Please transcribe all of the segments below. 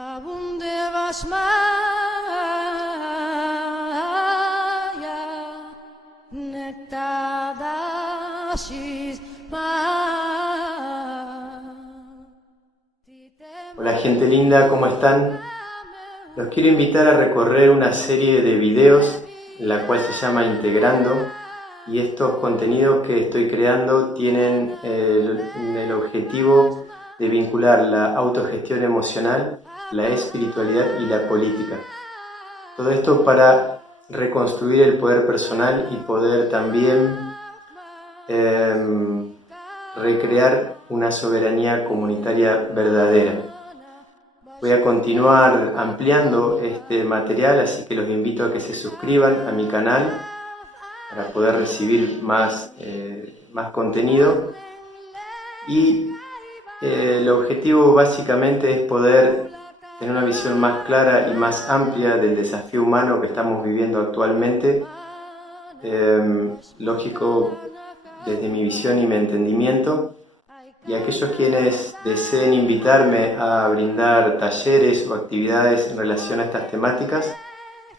Abunde basmaya nektadasis ma. Hola gente linda, ¿cómo están? Los quiero invitar a recorrer una serie de videos, la cual se llama Integrando, y estos contenidos que estoy creando tienen el objetivo de vincular la autogestión emocional, la espiritualidad y la política. Todo esto para reconstruir el poder personal y poder también recrear una soberanía comunitaria verdadera. Voy a continuar ampliando este material, así que los invito a que se suscriban a mi canal para poder recibir más contenido. Y el objetivo básicamente es poder tener una visión más clara y más amplia del desafío humano que estamos viviendo actualmente. Lógico, desde mi visión y mi entendimiento. Y aquellos quienes deseen invitarme a brindar talleres o actividades en relación a estas temáticas,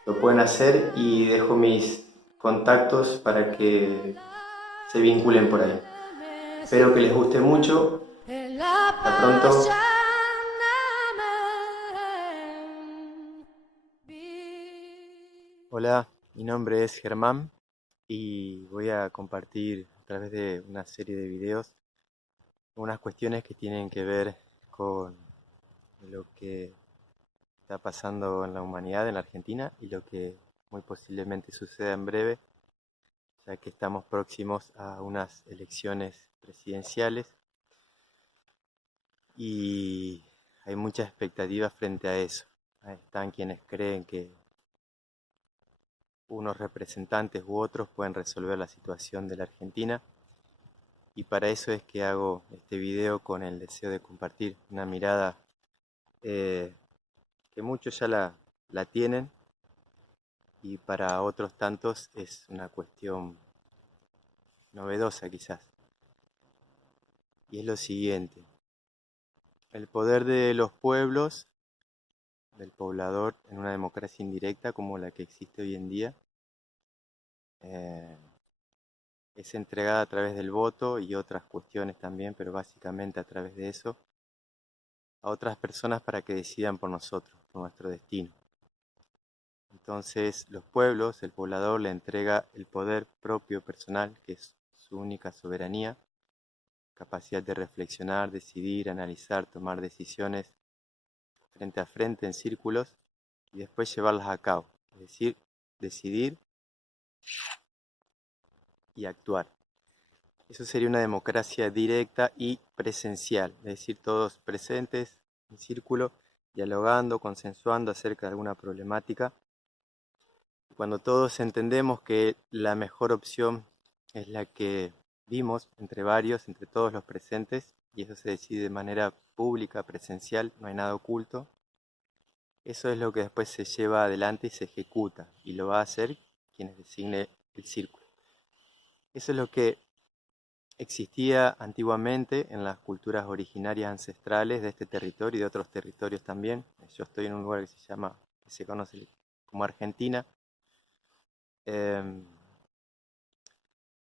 lo pueden hacer y dejo mis contactos para que se vinculen por ahí. Espero que les guste mucho. Hasta pronto. Hola, mi nombre es Germán y voy a compartir a través de una serie de videos unas cuestiones que tienen que ver con lo que está pasando en la humanidad, en la Argentina, y lo que muy posiblemente suceda en breve, ya que estamos próximos a unas elecciones presidenciales y hay muchas expectativas frente a eso. Ahí están quienes creen que unos representantes u otros pueden resolver la situación de la Argentina, y para eso es que hago este video con el deseo de compartir una mirada que muchos ya la tienen, y para otros tantos es una cuestión novedosa quizás. Y es lo siguiente: el poder de los pueblos, del poblador en una democracia indirecta como la que existe hoy en día, es entregada a través del voto y otras cuestiones también, pero básicamente a través de eso, a otras personas para que decidan por nosotros, por nuestro destino. Entonces los pueblos, el poblador le entrega el poder propio personal, que es su única soberanía, capacidad de reflexionar, decidir, analizar, tomar decisiones frente a frente en círculos y después llevarlas a cabo, es decir, decidir y actuar. Eso sería una democracia directa y presencial, es decir, todos presentes en círculo, dialogando, consensuando acerca de alguna problemática. Cuando todos entendemos que la mejor opción es la que vimos entre varios, entre todos los presentes, y eso se decide de manera pública, presencial, no hay nada oculto, eso es lo que después se lleva adelante y se ejecuta, y lo va a hacer quienes designe el círculo. Eso es lo que existía antiguamente en las culturas originarias ancestrales de este territorio y de otros territorios también. Yo estoy en un lugar que se conoce como Argentina,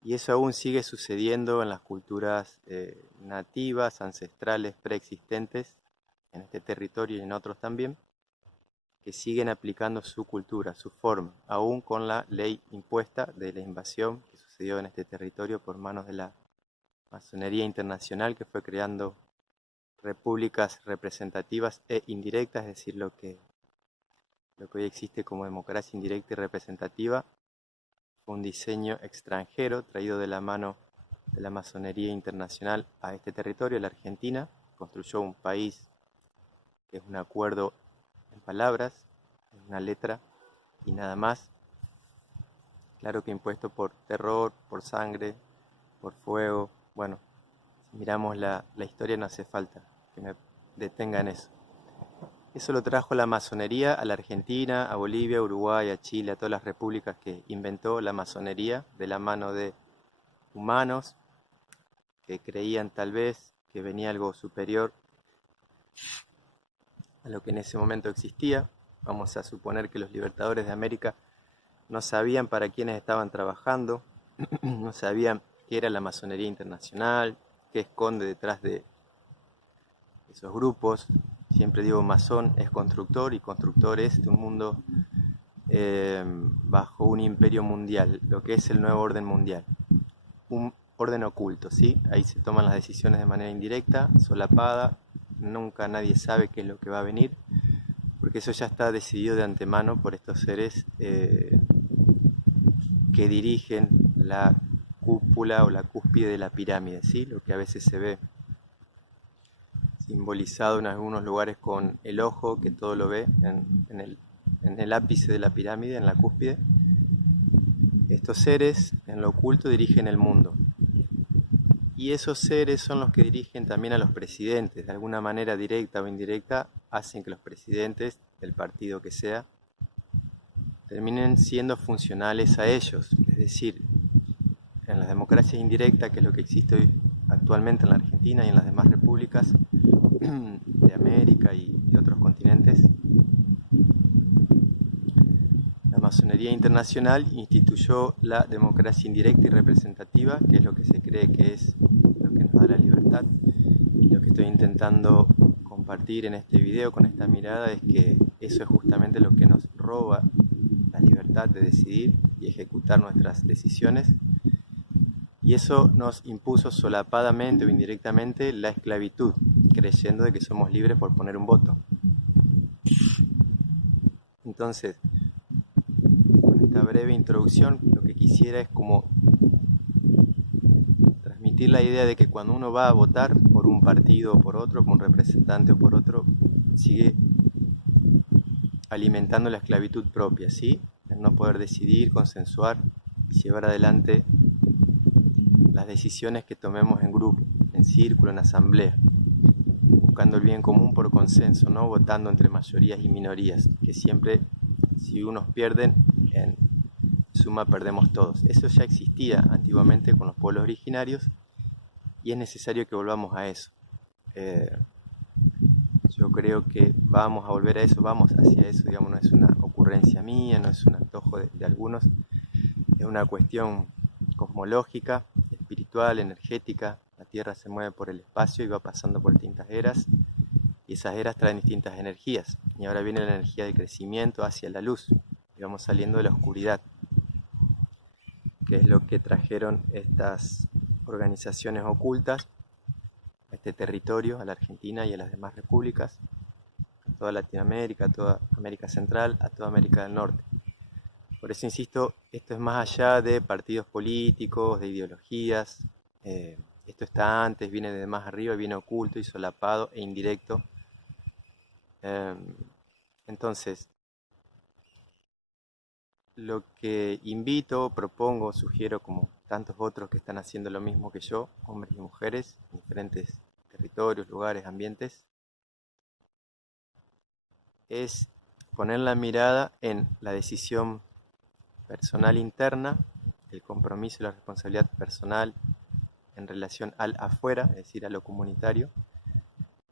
y eso aún sigue sucediendo en las culturas nativas, ancestrales, preexistentes en este territorio y en otros también, que siguen aplicando su cultura, su forma, aún con la ley impuesta de la invasión que sucedió en este territorio por manos de la masonería internacional, que fue creando repúblicas representativas e indirectas, es decir, lo que hoy existe como democracia indirecta y representativa fue un diseño extranjero traído de la mano de la masonería internacional a este territorio. La Argentina construyó un país que es un acuerdo en palabras, en una letra y nada más. Claro que impuesto por terror, por sangre, por fuego. Bueno, si miramos la historia no hace falta que me detenga en eso. Eso lo trajo la masonería a la Argentina, a Bolivia, a Uruguay, a Chile, a todas las repúblicas que inventó la masonería de la mano de humanos que creían tal vez que venía algo superior a lo que en ese momento existía. Vamos a suponer que los libertadores de América no sabían para quiénes estaban trabajando, no sabían qué era la masonería internacional, qué esconde detrás de esos grupos. Siempre digo, masón es constructor y constructor es de un mundo bajo un imperio mundial, lo que es el nuevo orden mundial. Un orden oculto, ¿sí? Ahí se toman las decisiones de manera indirecta, solapada, nunca nadie sabe qué es lo que va a venir, porque eso ya está decidido de antemano por estos seres que dirigen la cúpula o la cúspide de la pirámide, ¿sí? Lo que a veces se ve simbolizado en algunos lugares con el ojo que todo lo ve en el ápice de la pirámide, en la cúspide. Estos seres en lo oculto dirigen el mundo. Y esos seres son los que dirigen también a los presidentes, de alguna manera directa o indirecta, hacen que los presidentes del partido que sea terminen siendo funcionales a ellos. Es decir, en las democracias indirectas, que es lo que existe hoy actualmente en la Argentina y en las demás repúblicas de América y de otros continentes, la masonería internacional instituyó la democracia indirecta y representativa, que es lo que se cree que es lo que nos da la libertad. Y lo que estoy intentando compartir en este video con esta mirada es que eso es justamente lo que nos roba la libertad de decidir y ejecutar nuestras decisiones. Y eso nos impuso solapadamente o indirectamente la esclavitud, creyendo de que somos libres por poner un voto. Entonces, con esta breve introducción, lo que quisiera es como transmitir la idea de que cuando uno va a votar por un partido o por otro, por un representante o por otro, sigue alimentando la esclavitud propia, ¿sí? El no poder decidir, consensuar y llevar adelante las decisiones que tomemos en grupo, en círculo, en asamblea, buscando el bien común por consenso, no votando entre mayorías y minorías, que siempre, si unos pierden, en suma perdemos todos. Eso ya existía antiguamente con los pueblos originarios y es necesario que volvamos a eso. Yo creo que vamos a volver a eso, vamos hacia eso, digamos, no es una ocurrencia mía, no es un antojo de algunos, es una cuestión cosmológica, espiritual, energética. La Tierra se mueve por el espacio y va pasando por distintas eras, y esas eras traen distintas energías, y ahora viene la energía del crecimiento hacia la luz, y vamos saliendo de la oscuridad, que es lo que trajeron estas organizaciones ocultas a este territorio, a la Argentina y a las demás repúblicas, a toda Latinoamérica, a toda América Central, a toda América del Norte. Por eso insisto, esto es más allá de partidos políticos, de ideologías. Esto está antes, viene de más arriba, viene oculto y solapado e indirecto. Entonces, lo que invito, propongo, sugiero, como tantos otros que están haciendo lo mismo que yo, hombres y mujeres, en diferentes territorios, lugares, ambientes, es poner la mirada en la decisión personal interna, el compromiso y la responsabilidad personal en relación al afuera, es decir, a lo comunitario,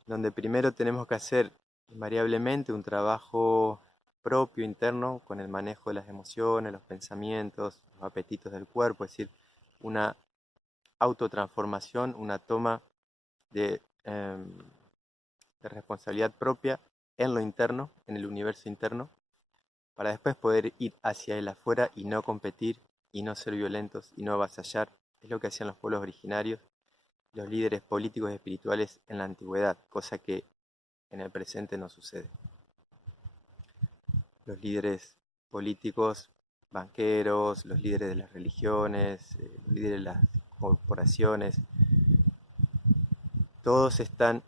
donde primero tenemos que hacer invariablemente un trabajo propio, interno, con el manejo de las emociones, los pensamientos, los apetitos del cuerpo, es decir, una autotransformación, una toma de responsabilidad propia en lo interno, en el universo interno, para después poder ir hacia el afuera y no competir, y no ser violentos, y no avasallar. Es lo que hacían los pueblos originarios, los líderes políticos y espirituales en la antigüedad, cosa que en el presente no sucede. Los líderes políticos, banqueros, los líderes de las religiones, los líderes de las corporaciones, todos están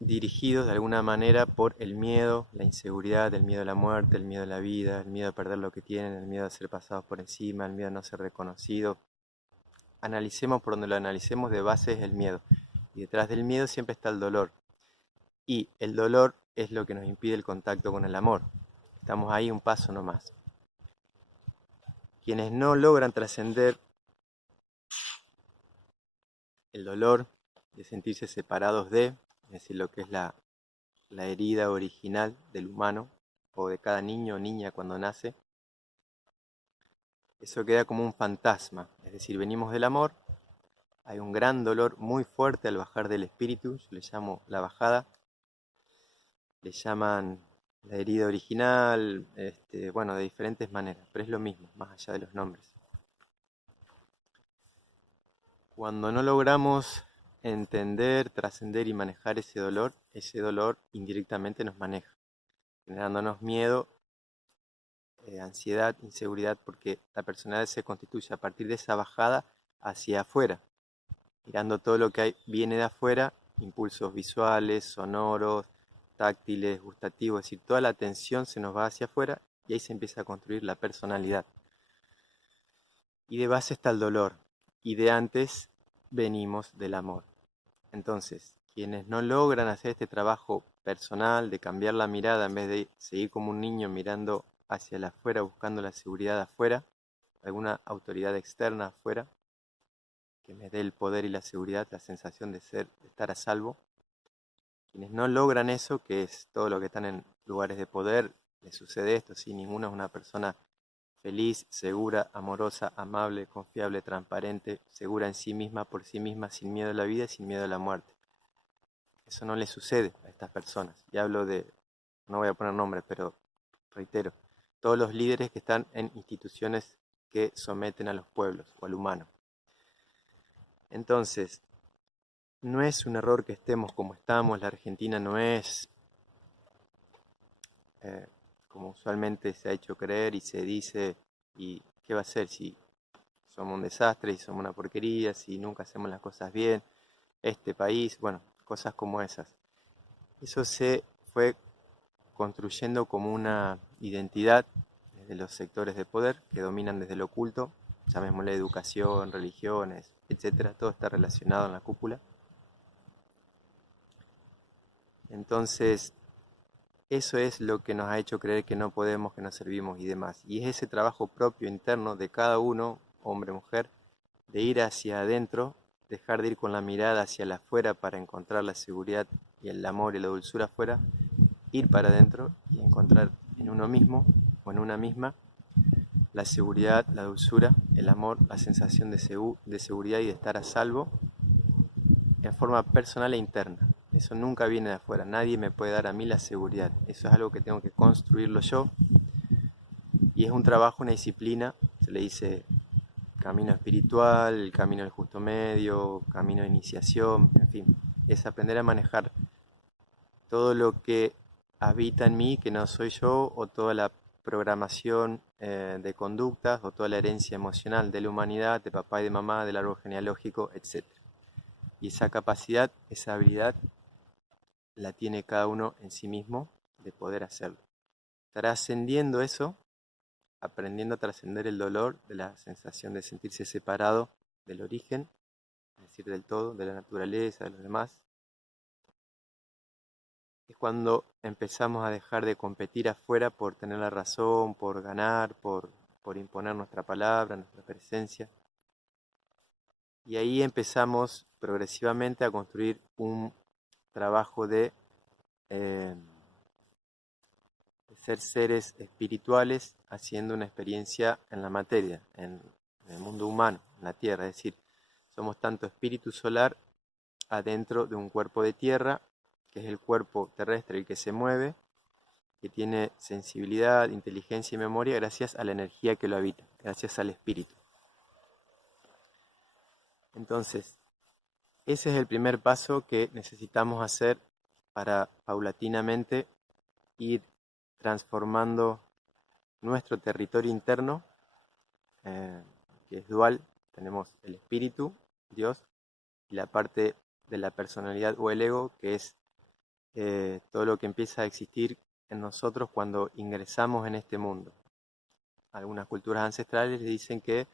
dirigidos de alguna manera por el miedo, la inseguridad, el miedo a la muerte, el miedo a la vida, el miedo a perder lo que tienen, el miedo a ser pasados por encima, el miedo a no ser reconocidos. Analicemos por donde lo analicemos, de base es el miedo. Y detrás del miedo siempre está el dolor. Y el dolor es lo que nos impide el contacto con el amor. Estamos ahí un paso nomás. Quienes no logran trascender el dolor de sentirse separados de, es decir, lo que es la la herida original del humano o de cada niño o niña cuando nace, eso queda como un fantasma. Es decir, venimos del amor, hay un gran dolor muy fuerte al bajar del espíritu, yo le llamo la bajada, le llaman la herida original, bueno, de diferentes maneras, pero es lo mismo, más allá de los nombres. Cuando no logramos entender, trascender y manejar ese dolor indirectamente nos maneja, generándonos miedo, ansiedad, inseguridad, porque la personalidad se constituye a partir de esa bajada hacia afuera, mirando todo lo que viene de afuera, impulsos visuales, sonoros, táctiles, gustativos, es decir, toda la atención se nos va hacia afuera y ahí se empieza a construir la personalidad. Y de base está el dolor, y de antes venimos del amor. Entonces, quienes no logran hacer este trabajo personal de cambiar la mirada en vez de seguir como un niño mirando hacia el afuera, buscando la seguridad afuera, alguna autoridad externa afuera, que me dé el poder y la seguridad, la sensación de estar a salvo. Quienes no logran eso, que es todo lo que están en lugares de poder, les sucede esto, si ninguno es una persona feliz, segura, amorosa, amable, confiable, transparente, segura en sí misma, por sí misma, sin miedo a la vida y sin miedo a la muerte. Eso no le sucede a estas personas. Y hablo de, no voy a poner nombres, pero reitero, todos los líderes que están en instituciones que someten a los pueblos o al humano. Entonces, no es un error que estemos como estamos, la Argentina no es como usualmente se ha hecho creer y se dice, ¿y qué va a ser si somos un desastre, si somos una porquería, si nunca hacemos las cosas bien? Este país, bueno, cosas como esas. Eso se fue construyendo como una identidad desde los sectores de poder que dominan desde lo oculto, llamémosle educación, religiones, etcétera, todo está relacionado en la cúpula. Entonces, eso es lo que nos ha hecho creer que no podemos, que no servimos y demás. Y es ese trabajo propio interno de cada uno, hombre, mujer, de ir hacia adentro, dejar de ir con la mirada hacia el afuera para encontrar la seguridad y el amor y la dulzura afuera, ir para adentro y encontrar en uno mismo o en una misma la seguridad, la dulzura, el amor, la sensación de seguridad y de estar a salvo en forma personal e interna. Eso nunca viene de afuera, nadie me puede dar a mí la seguridad. Eso es algo que tengo que construirlo yo y es un trabajo, una disciplina, se le dice camino espiritual, camino del justo medio, camino de iniciación, en fin, es aprender a manejar todo lo que habita en mí, que no soy yo, o toda la programación de conductas, o toda la herencia emocional de la humanidad, de papá y de mamá, del árbol genealógico, etc. Y esa capacidad, esa habilidad, la tiene cada uno en sí mismo de poder hacerlo. Estará ascendiendo eso, aprendiendo a trascender el dolor de la sensación de sentirse separado del origen, es decir, del todo, de la naturaleza, de los demás. Es cuando empezamos a dejar de competir afuera por tener la razón, por ganar, por imponer nuestra palabra, nuestra presencia. Y ahí empezamos progresivamente a construir un trabajo de ser seres espirituales haciendo una experiencia en la materia, en el mundo humano, en la tierra. Es decir, somos tanto espíritu solar adentro de un cuerpo de tierra, que es el cuerpo terrestre el que se mueve, que tiene sensibilidad, inteligencia y memoria gracias a la energía que lo habita, gracias al espíritu. Entonces, ese es el primer paso que necesitamos hacer para paulatinamente ir transformando nuestro territorio interno, que es dual. Tenemos el espíritu, Dios, y la parte de la personalidad o el ego, que es todo lo que empieza a existir en nosotros cuando ingresamos en este mundo. Algunas culturas ancestrales dicen que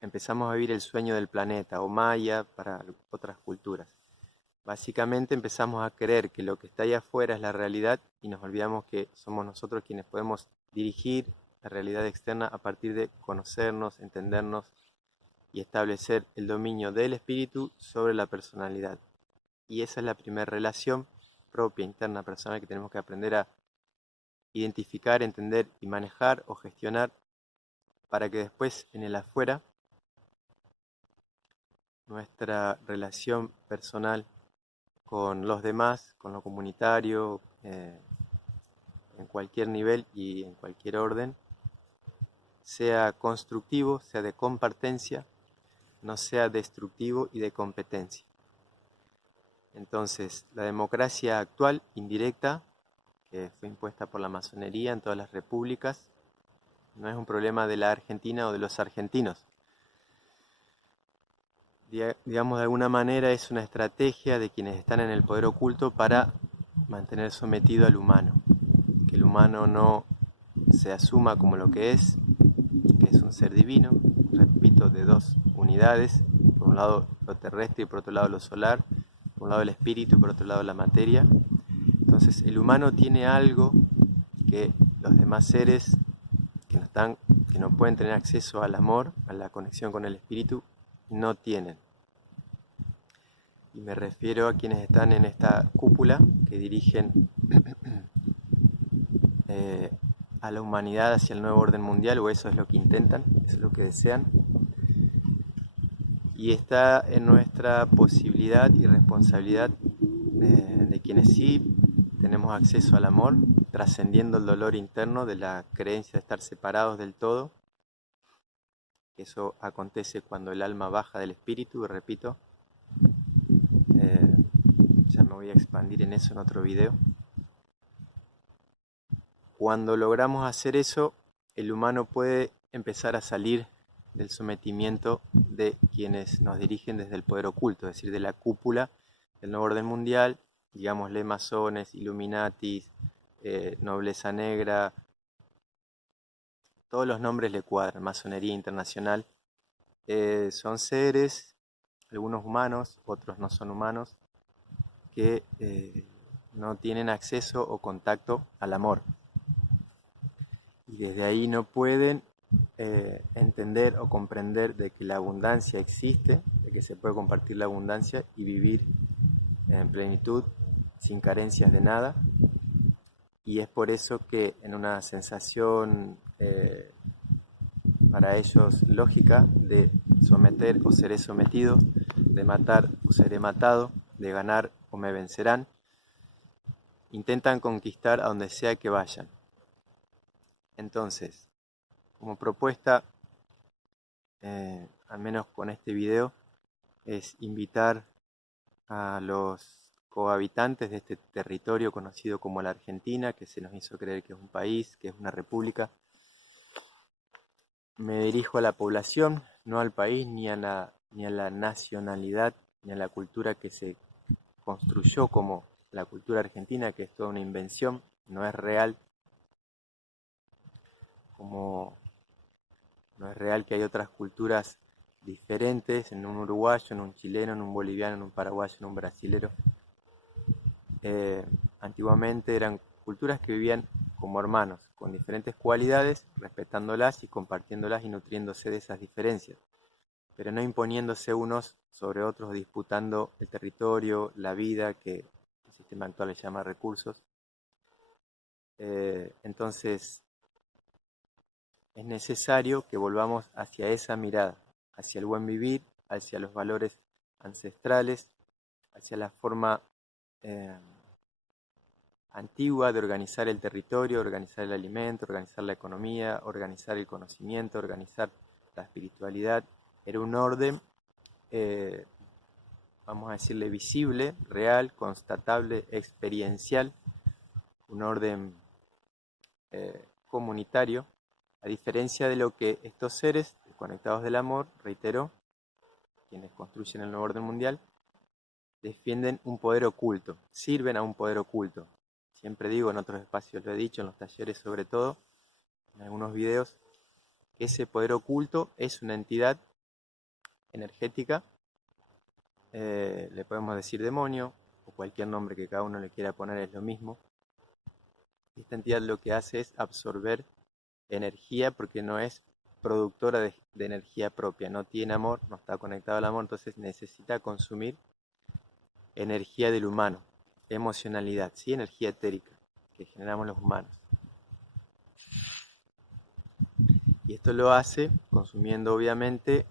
empezamos a vivir el sueño del planeta, o maya para otras culturas. Básicamente empezamos a creer que lo que está ahí afuera es la realidad y nos olvidamos que somos nosotros quienes podemos dirigir la realidad externa a partir de conocernos, entendernos y establecer el dominio del espíritu sobre la personalidad. Y esa es la primera relación propia, interna, personal, que tenemos que aprender a identificar, entender y manejar o gestionar para que después en el afuera nuestra relación personal con los demás, con lo comunitario, en cualquier nivel y en cualquier orden, sea constructivo, sea de compartencia, no sea destructivo y de competencia. Entonces, la democracia actual, indirecta, que fue impuesta por la masonería en todas las repúblicas, no es un problema de la Argentina o de los argentinos. Digamos, de alguna manera es una estrategia de quienes están en el poder oculto para mantener sometido al humano. Que el humano no se asuma como lo que es un ser divino, repito, de dos unidades, por un lado lo terrestre y por otro lado lo solar, por un lado el espíritu y por otro lado la materia. Entonces el humano tiene algo que los demás seres que no pueden tener acceso al amor, a la conexión con el espíritu, no tienen. Y me refiero a quienes están en esta cúpula, que dirigen a la humanidad hacia el nuevo orden mundial, o eso es lo que intentan, eso es lo que desean. Y está en nuestra posibilidad y responsabilidad de quienes sí tenemos acceso al amor, trascendiendo el dolor interno de la creencia de estar separados del todo. Eso acontece cuando el alma baja del espíritu, y repito, ya me voy a expandir en eso en otro video. Cuando logramos hacer eso, el humano puede empezar a salir del sometimiento de quienes nos dirigen desde el poder oculto, es decir, de la cúpula del nuevo orden mundial, digámosle masones, illuminatis, nobleza negra, todos los nombres le cuadran, masonería internacional. Son seres, algunos humanos, otros no son humanos, que no tienen acceso o contacto al amor. Y desde ahí no pueden entender o comprender de que la abundancia existe, de que se puede compartir la abundancia y vivir en plenitud, sin carencias de nada. Y es por eso que en una sensación para ellos lógica de someter o seré sometido, de matar o seré matado, de ganar o me vencerán, intentan conquistar a donde sea que vayan. Entonces, como propuesta, al menos con este video, es invitar a los cohabitantes de este territorio conocido como la Argentina, que se nos hizo creer que es un país, que es una república. Me dirijo a la población, no al país, ni a la nacionalidad, ni a la cultura que se construyó como la cultura argentina, que es toda una invención, no es real, como no es real que hay otras culturas diferentes en un uruguayo, en un chileno, en un boliviano, en un paraguayo, en un brasilero. Antiguamente eran culturas que vivían como hermanos, con diferentes cualidades, respetándolas y compartiéndolas y nutriéndose de esas diferencias, pero no imponiéndose unos sobre otros, disputando el territorio, la vida, que el sistema actual le llama recursos. Entonces, es necesario que volvamos hacia esa mirada, hacia el buen vivir, hacia los valores ancestrales, hacia la forma antigua de organizar el territorio, organizar el alimento, organizar la economía, organizar el conocimiento, organizar la espiritualidad. Era un orden, vamos a decirle, visible, real, constatable, experiencial, un orden comunitario, a diferencia de lo que estos seres desconectados del amor, reitero, quienes construyen el nuevo orden mundial, defienden un poder oculto, sirven a un poder oculto. Siempre digo, en otros espacios lo he dicho, en los talleres sobre todo, en algunos videos, que ese poder oculto es una entidad energética, le podemos decir demonio, o cualquier nombre que cada uno le quiera poner es lo mismo. Esta entidad lo que hace es absorber energía porque no es productora de energía propia, no tiene amor, no está conectado al amor, entonces necesita consumir energía del humano. emocionalidad, ¿sí? Energía etérica que generamos los humanos. Y esto lo hace consumiendo obviamente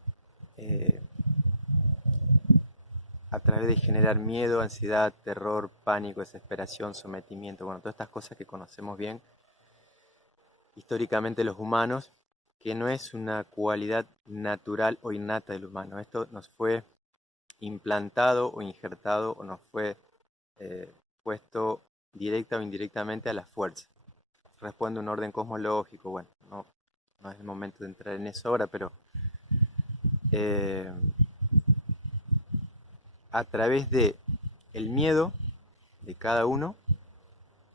a través de generar miedo, ansiedad, terror, pánico, desesperación, sometimiento, bueno, todas estas cosas que conocemos bien históricamente los humanos, que no es una cualidad natural o innata del humano. Esto nos fue implantado o injertado o nos fue puesto directa o indirectamente a la fuerza. Responde a un orden cosmológico, bueno, no es el momento de entrar en eso ahora, pero a través de el miedo de cada uno,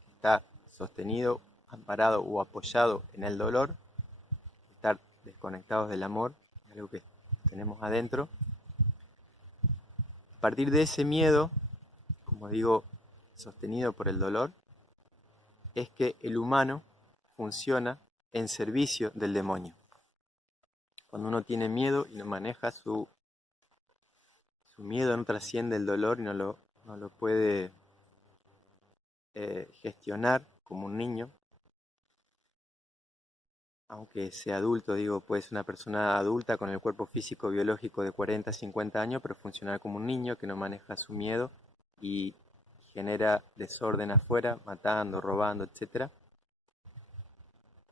que está sostenido, amparado o apoyado en el dolor, estar desconectados del amor, algo que tenemos adentro. A partir de ese miedo, como digo, sostenido por el dolor, es que el humano funciona en servicio del demonio. Cuando uno tiene miedo y no maneja su miedo, no trasciende el dolor y no lo puede gestionar como un niño, aunque sea adulto, digo, puede ser una persona adulta con el cuerpo físico biológico de 40, 50 años, pero funcionar como un niño que no maneja su miedo y genera desorden afuera, matando, robando, etc.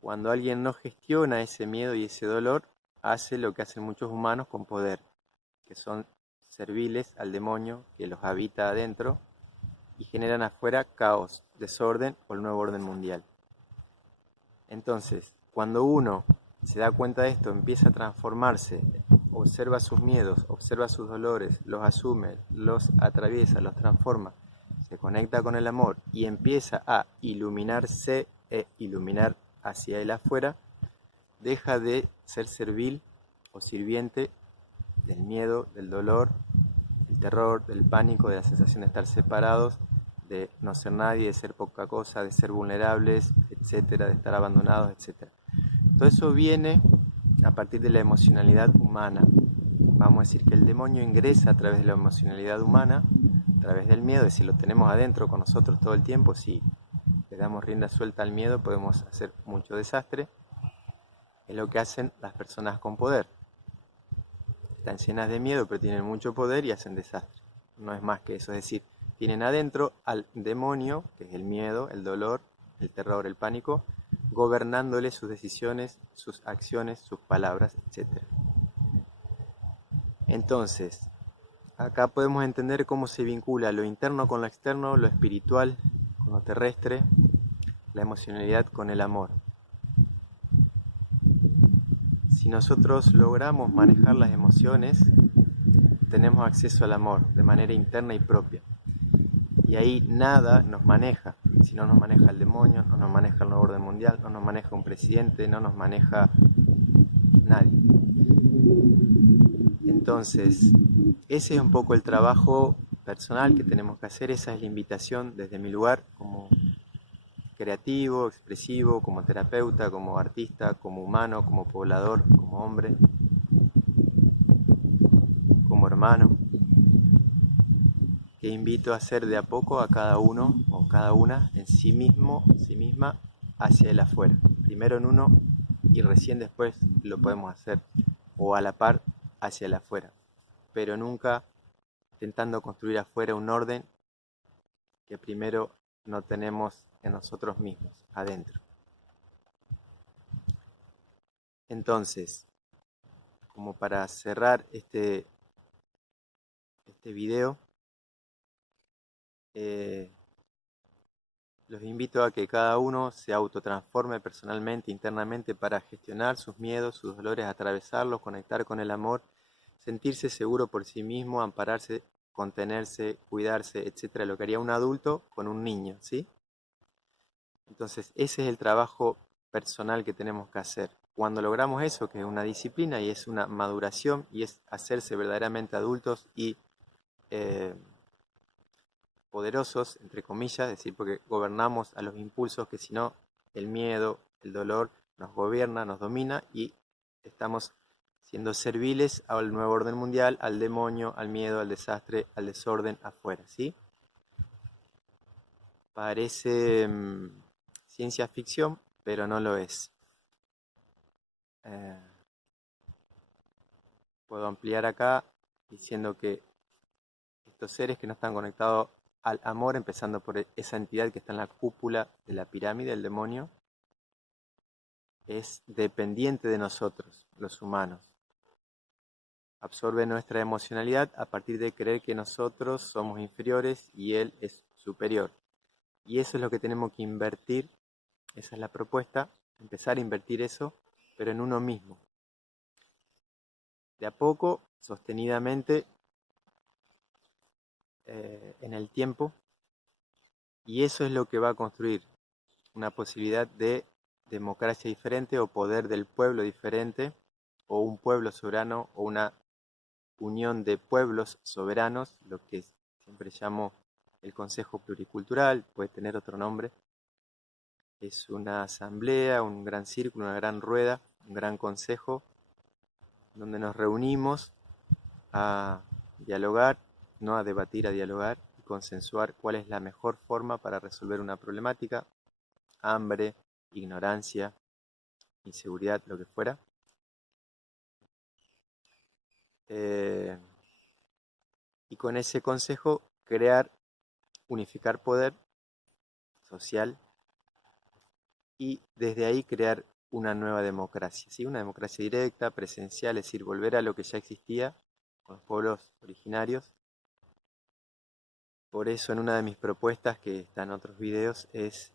Cuando alguien no gestiona ese miedo y ese dolor, hace lo que hacen muchos humanos con poder, que son serviles al demonio que los habita adentro y generan afuera caos, desorden o el nuevo orden mundial. Entonces, cuando uno se da cuenta de esto, empieza a transformarse, observa sus miedos, observa sus dolores, los asume, los atraviesa, los transforma, se conecta con el amor y empieza a iluminarse e iluminar hacia el afuera, deja de ser servil o sirviente del miedo, del dolor, del terror, del pánico, de la sensación de estar separados, de no ser nadie, de ser poca cosa, de ser vulnerables, etcétera, de estar abandonados, etcétera. Todo eso viene a partir de la emocionalidad humana. Vamos a decir que el demonio ingresa a través de la emocionalidad humana, a través del miedo, y si lo tenemos adentro con nosotros todo el tiempo, si le damos rienda suelta al miedo, podemos hacer mucho desastre. Es lo que hacen las personas con poder. Están llenas de miedo, pero tienen mucho poder y hacen desastre. No es más que eso, es decir, tienen adentro al demonio, que es el miedo, el dolor, el terror, el pánico, gobernándole sus decisiones, sus acciones, sus palabras, etc. Entonces, acá podemos entender cómo se vincula lo interno con lo externo, lo espiritual con lo terrestre, la emocionalidad con el amor. Si nosotros logramos manejar las emociones, tenemos acceso al amor de manera interna y propia. Y ahí nada nos maneja. Si no nos maneja el demonio, no nos maneja el nuevo orden mundial, no nos maneja un presidente, no nos maneja nadie. Entonces, ese es un poco el trabajo personal que tenemos que hacer. Esa es la invitación desde mi lugar como creativo, expresivo, como terapeuta, como artista, como humano, como poblador, como hombre, como hermano, que invito a hacer de a poco a cada uno o cada una en sí mismo, sí misma, hacia el afuera. Primero en uno y recién después lo podemos hacer, o a la par, hacia el afuera. Pero nunca intentando construir afuera un orden que primero no tenemos en nosotros mismos, adentro. Entonces, como para cerrar este video, los invito a que cada uno se autotransforme personalmente, internamente, para gestionar sus miedos, sus dolores, atravesarlos, conectar con el amor, sentirse seguro por sí mismo, ampararse, contenerse, cuidarse, etcétera, lo que haría un adulto con un niño, ¿sí? Entonces, ese es el trabajo personal que tenemos que hacer. Cuando logramos eso, que es una disciplina y es una maduración y es hacerse verdaderamente adultos y poderosos, entre comillas, es decir, porque gobernamos a los impulsos, que si no, el miedo, el dolor nos gobierna, nos domina y estamos siendo serviles al nuevo orden mundial, al demonio, al miedo, al desastre, al desorden afuera, ¿sí? Parece ciencia ficción, pero no lo es. Eh, Puedo ampliar acá diciendo que estos seres que no están conectados al amor, empezando por esa entidad que está en la cúpula de la pirámide, el demonio, es dependiente de nosotros, los humanos. Absorbe nuestra emocionalidad a partir de creer que nosotros somos inferiores y él es superior. Y eso es lo que tenemos que invertir, esa es la propuesta, empezar a invertir eso, pero en uno mismo. De a poco, sostenidamente, en el tiempo, y eso es lo que va a construir una posibilidad de democracia diferente o poder del pueblo diferente, o un pueblo soberano o una unión de pueblos soberanos, lo que siempre llamo el Consejo Pluricultural, puede tener otro nombre. Es una asamblea, un gran círculo, una gran rueda, un gran consejo, donde nos reunimos a dialogar, no a debatir, a dialogar y consensuar cuál es la mejor forma para resolver una problemática, hambre, ignorancia, inseguridad, lo que fuera. Y con ese consejo crear, unificar poder social y desde ahí crear una nueva democracia, ¿sí? Una democracia directa, presencial, es decir, volver a lo que ya existía con los pueblos originarios. Por eso en una de mis propuestas, que está en otros videos, es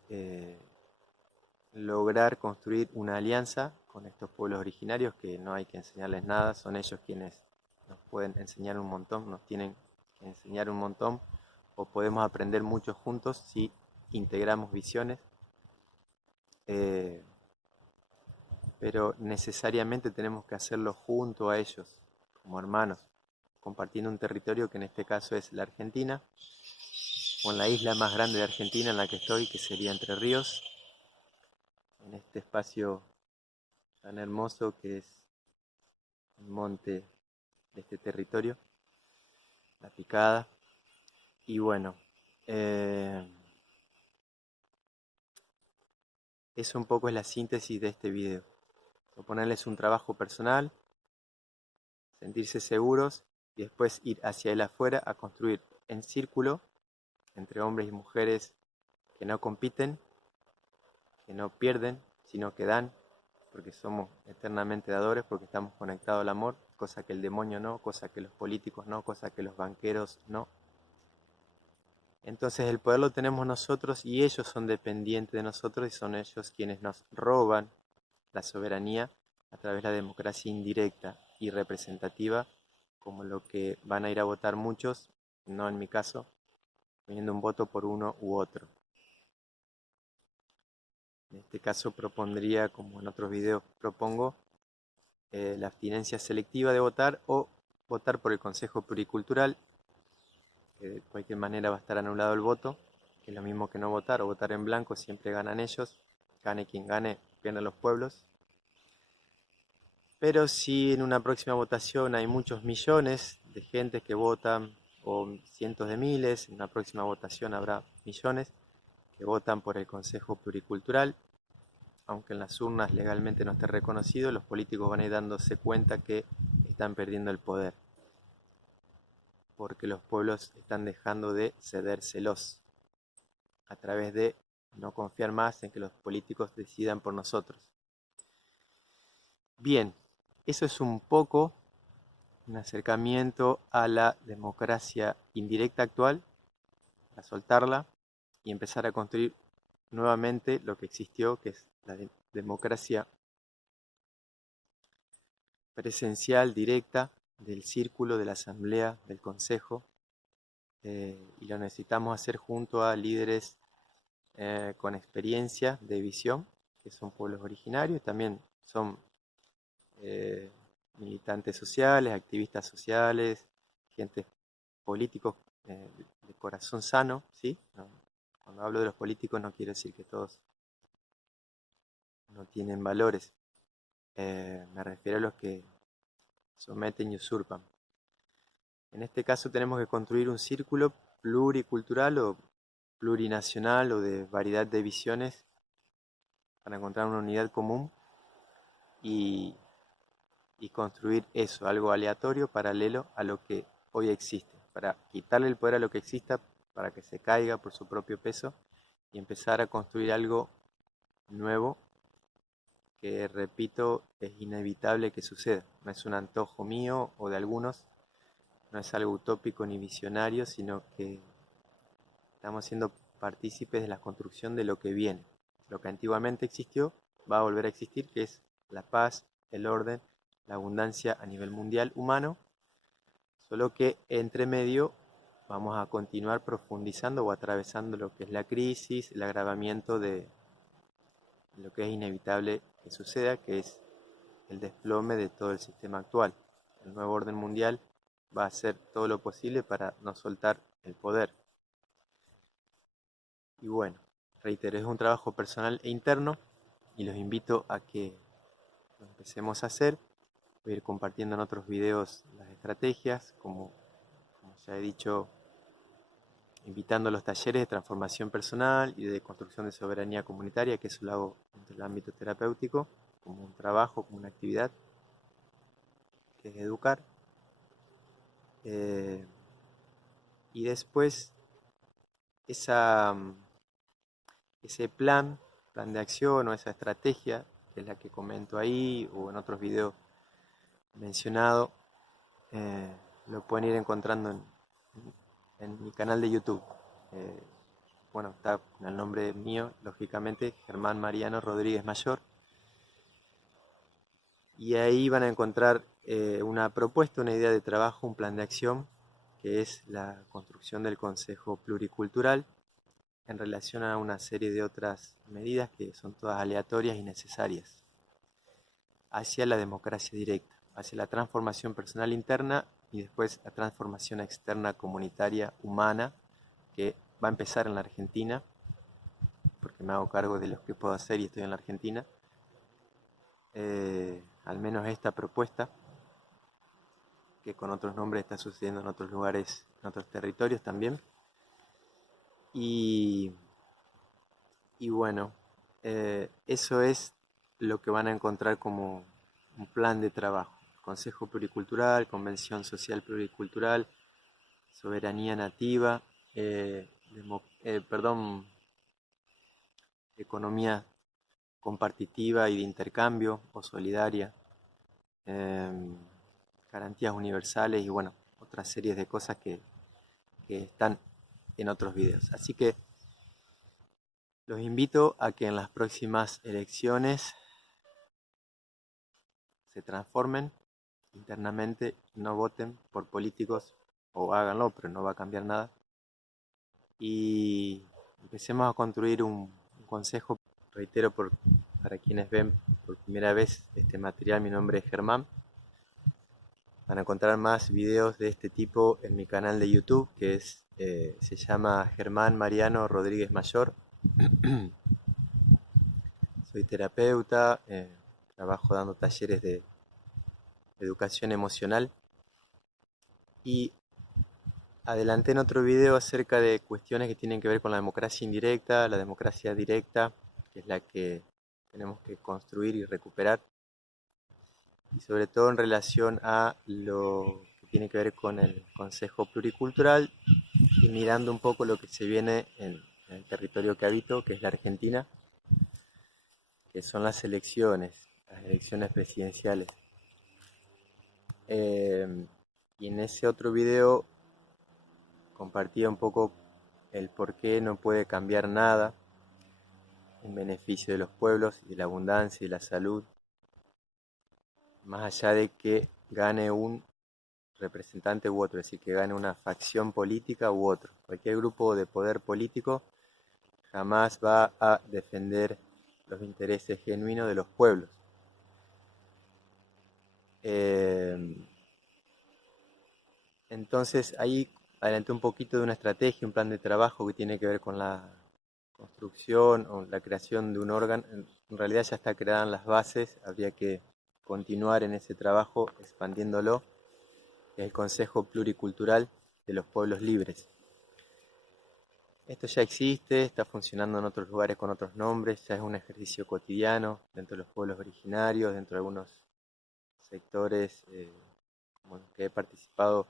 lograr construir una alianza con estos pueblos originarios, que no hay que enseñarles nada, son ellos quienes nos pueden enseñar un montón, nos tienen que enseñar un montón, o podemos aprender mucho juntos si integramos visiones. Pero necesariamente tenemos que hacerlo junto a ellos, como hermanos, compartiendo un territorio que en este caso es la Argentina, o en la isla más grande de Argentina en la que estoy, que sería Entre Ríos, en este espacio tan hermoso que es el monte de este territorio, La Picada. Y bueno, eso un poco es la síntesis de este video. Proponerles un trabajo personal, sentirse seguros y después ir hacia el afuera a construir en círculo entre hombres y mujeres que no compiten, que no pierden, sino que dan, porque somos eternamente dadores, porque estamos conectados al amor, cosa que el demonio no, cosa que los políticos no, cosa que los banqueros no. Entonces el poder lo tenemos nosotros y ellos son dependientes de nosotros y son ellos quienes nos roban la soberanía a través de la democracia indirecta y representativa, como lo que van a ir a votar muchos, no en mi caso, teniendo un voto por uno u otro. En este caso propondría, como en otros videos propongo, la abstinencia selectiva de votar o votar por el Consejo Pluricultural, que de cualquier manera va a estar anulado el voto, que es lo mismo que no votar o votar en blanco, siempre ganan ellos, gane quien gane, pierden los pueblos. Pero si en una próxima votación hay muchos millones de gente que votan, o cientos de miles, en una próxima votación habrá millones que votan por el Consejo Pluricultural, aunque en las urnas legalmente no esté reconocido, los políticos van a ir dándose cuenta que están perdiendo el poder, porque los pueblos están dejando de cedérselos a través de no confiar más en que los políticos decidan por nosotros. Bien, eso es un poco un acercamiento a la democracia indirecta actual, a soltarla y empezar a construir nuevamente lo que existió, que es la democracia presencial, directa, del círculo, de la asamblea, del consejo, y lo necesitamos hacer junto a líderes con experiencia de visión, que son pueblos originarios, también son militantes sociales, activistas sociales, gente políticos de corazón sano, ¿sí? No, cuando hablo de los políticos no quiero decir que todos no tienen valores, me refiero a los que someten y usurpan. En este caso tenemos que construir un círculo pluricultural o plurinacional o de variedad de visiones para encontrar una unidad común y, y construir eso, algo aleatorio, paralelo a lo que hoy existe, para quitarle el poder a lo que exista, para que se caiga por su propio peso y empezar a construir algo nuevo que, repito, es inevitable que suceda. No es un antojo mío o de algunos, no es algo utópico ni visionario, sino que estamos siendo partícipes de la construcción de lo que viene. Lo que antiguamente existió va a volver a existir, que es la paz, el orden, la abundancia a nivel mundial humano, solo que entre medio vamos a continuar profundizando o atravesando lo que es la crisis, el agravamiento de lo que es inevitable que suceda, que es el desplome de todo el sistema actual. El nuevo orden mundial va a hacer todo lo posible para no soltar el poder. Y bueno, reitero, es un trabajo personal e interno y los invito a que lo empecemos a hacer. Voy a ir compartiendo en otros videos las estrategias, como ya he dicho, invitando a los talleres de transformación personal y de construcción de soberanía comunitaria, que eso lo hago dentro del ámbito terapéutico, como un trabajo, como una actividad, que es educar. Y después ese plan de acción o esa estrategia, que es la que comento ahí o en otros videos mencionado, lo pueden ir encontrando en mi canal de YouTube. Bueno, está con el nombre mío, lógicamente, Germán Mariano Rodríguez Mayor. Y ahí van a encontrar una propuesta, una idea de trabajo, un plan de acción, que es la construcción del Consejo Pluricultural en relación a una serie de otras medidas que son todas aleatorias y necesarias, hacia la democracia directa, hacia la transformación personal interna y después la transformación externa comunitaria humana, que va a empezar en la Argentina, porque me hago cargo de lo que puedo hacer y estoy en la Argentina. Al menos esta propuesta, que con otros nombres está sucediendo en otros lugares, en otros territorios también. Y bueno, eso es lo que van a encontrar como un plan de trabajo. Consejo Pluricultural, Convención Social Pluricultural, Soberanía Nativa, economía compartitiva y de intercambio o solidaria, garantías universales y bueno, otras series de cosas que están en otros videos. Así que los invito a que en las próximas elecciones se transformen internamente, no voten por políticos, o háganlo, pero no va a cambiar nada. Y empecemos a construir un consejo. Reitero, para quienes ven por primera vez este material, mi nombre es Germán. Van a encontrar más videos de este tipo en mi canal de YouTube, que se llama Germán Mariano Rodríguez Mayor. Soy terapeuta, trabajo dando talleres de educación emocional y adelanté en otro video acerca de cuestiones que tienen que ver con la democracia indirecta, la democracia directa, que es la que tenemos que construir y recuperar, y sobre todo en relación a lo que tiene que ver con el Consejo Pluricultural y mirando un poco lo que se viene en el territorio que habito, que es la Argentina, que son las elecciones presidenciales. Y en ese otro video compartía un poco el por qué no puede cambiar nada en beneficio de los pueblos y de la abundancia y la salud, más allá de que gane un representante u otro, es decir, que gane una facción política u otro. Cualquier grupo de poder político jamás va a defender los intereses genuinos de los pueblos. Entonces ahí adelanté un poquito de una estrategia, un plan de trabajo que tiene que ver con la construcción o la creación de un órgano. En realidad ya está creadas las bases, habría que continuar en ese trabajo expandiéndolo, que es el Consejo Pluricultural de los Pueblos Libres. Esto ya existe, está funcionando en otros lugares con otros nombres, ya es un ejercicio cotidiano dentro de los pueblos originarios, dentro de algunos sectores como los que he participado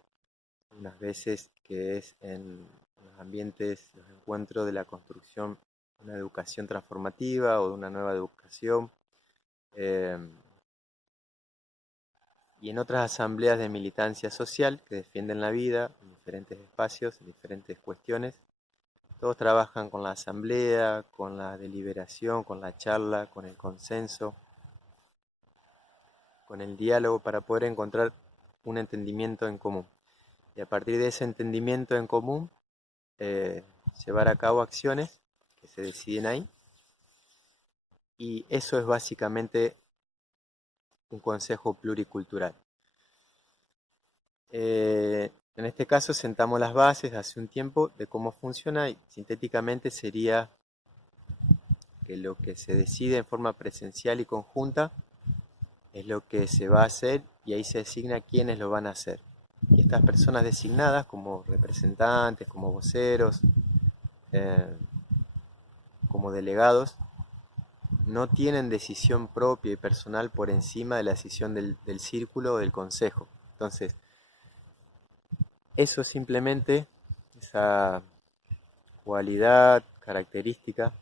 unas veces, que es en los ambientes, los encuentros de la construcción de una educación transformativa o de una nueva educación, eh, y en otras asambleas de militancia social que defienden la vida en diferentes espacios, en diferentes cuestiones. Todos trabajan con la asamblea, con la deliberación, con la charla, con el consenso, con el diálogo para poder encontrar un entendimiento en común. Y a partir de ese entendimiento en común, llevar a cabo acciones que se deciden ahí. Y eso es básicamente un consejo pluricultural. En este caso sentamos las bases hace un tiempo de cómo funciona y sintéticamente sería que lo que se decide en forma presencial y conjunta es lo que se va a hacer y ahí se designa quiénes lo van a hacer. Y estas personas designadas como representantes, como voceros, como delegados, no tienen decisión propia y personal por encima de la decisión del círculo o del consejo. Entonces, eso simplemente, esa cualidad, característica,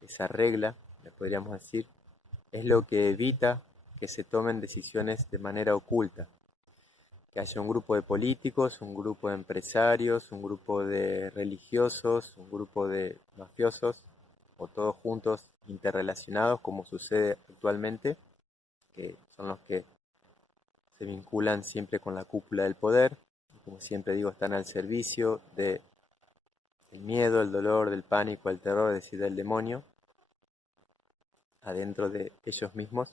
esa regla, le podríamos decir, es lo que evita que se tomen decisiones de manera oculta. Que haya un grupo de políticos, un grupo de empresarios, un grupo de religiosos, un grupo de mafiosos, o todos juntos interrelacionados, como sucede actualmente, que son los que se vinculan siempre con la cúpula del poder, y como siempre digo, están al servicio del miedo, el dolor, del pánico, el terror, es decir, del demonio, adentro de ellos mismos.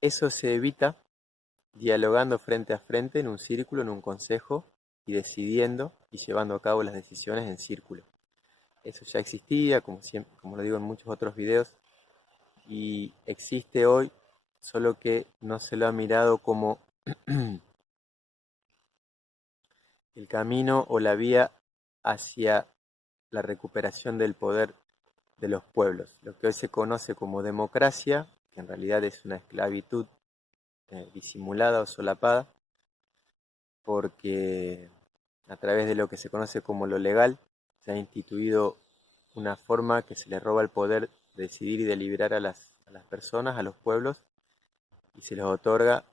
Eso se evita dialogando frente a frente en un círculo, en un consejo, y decidiendo y llevando a cabo las decisiones en círculo. Eso ya existía, como siempre, como lo digo en muchos otros videos, y existe hoy, solo que no se lo ha mirado como el camino o la vía hacia la recuperación del poder de los pueblos. Lo que hoy se conoce como democracia, que en realidad es una esclavitud disimulada o solapada, porque a través de lo que se conoce como lo legal, se ha instituido una forma que se le roba el poder de decidir y deliberar a las personas, a los pueblos, y se les otorga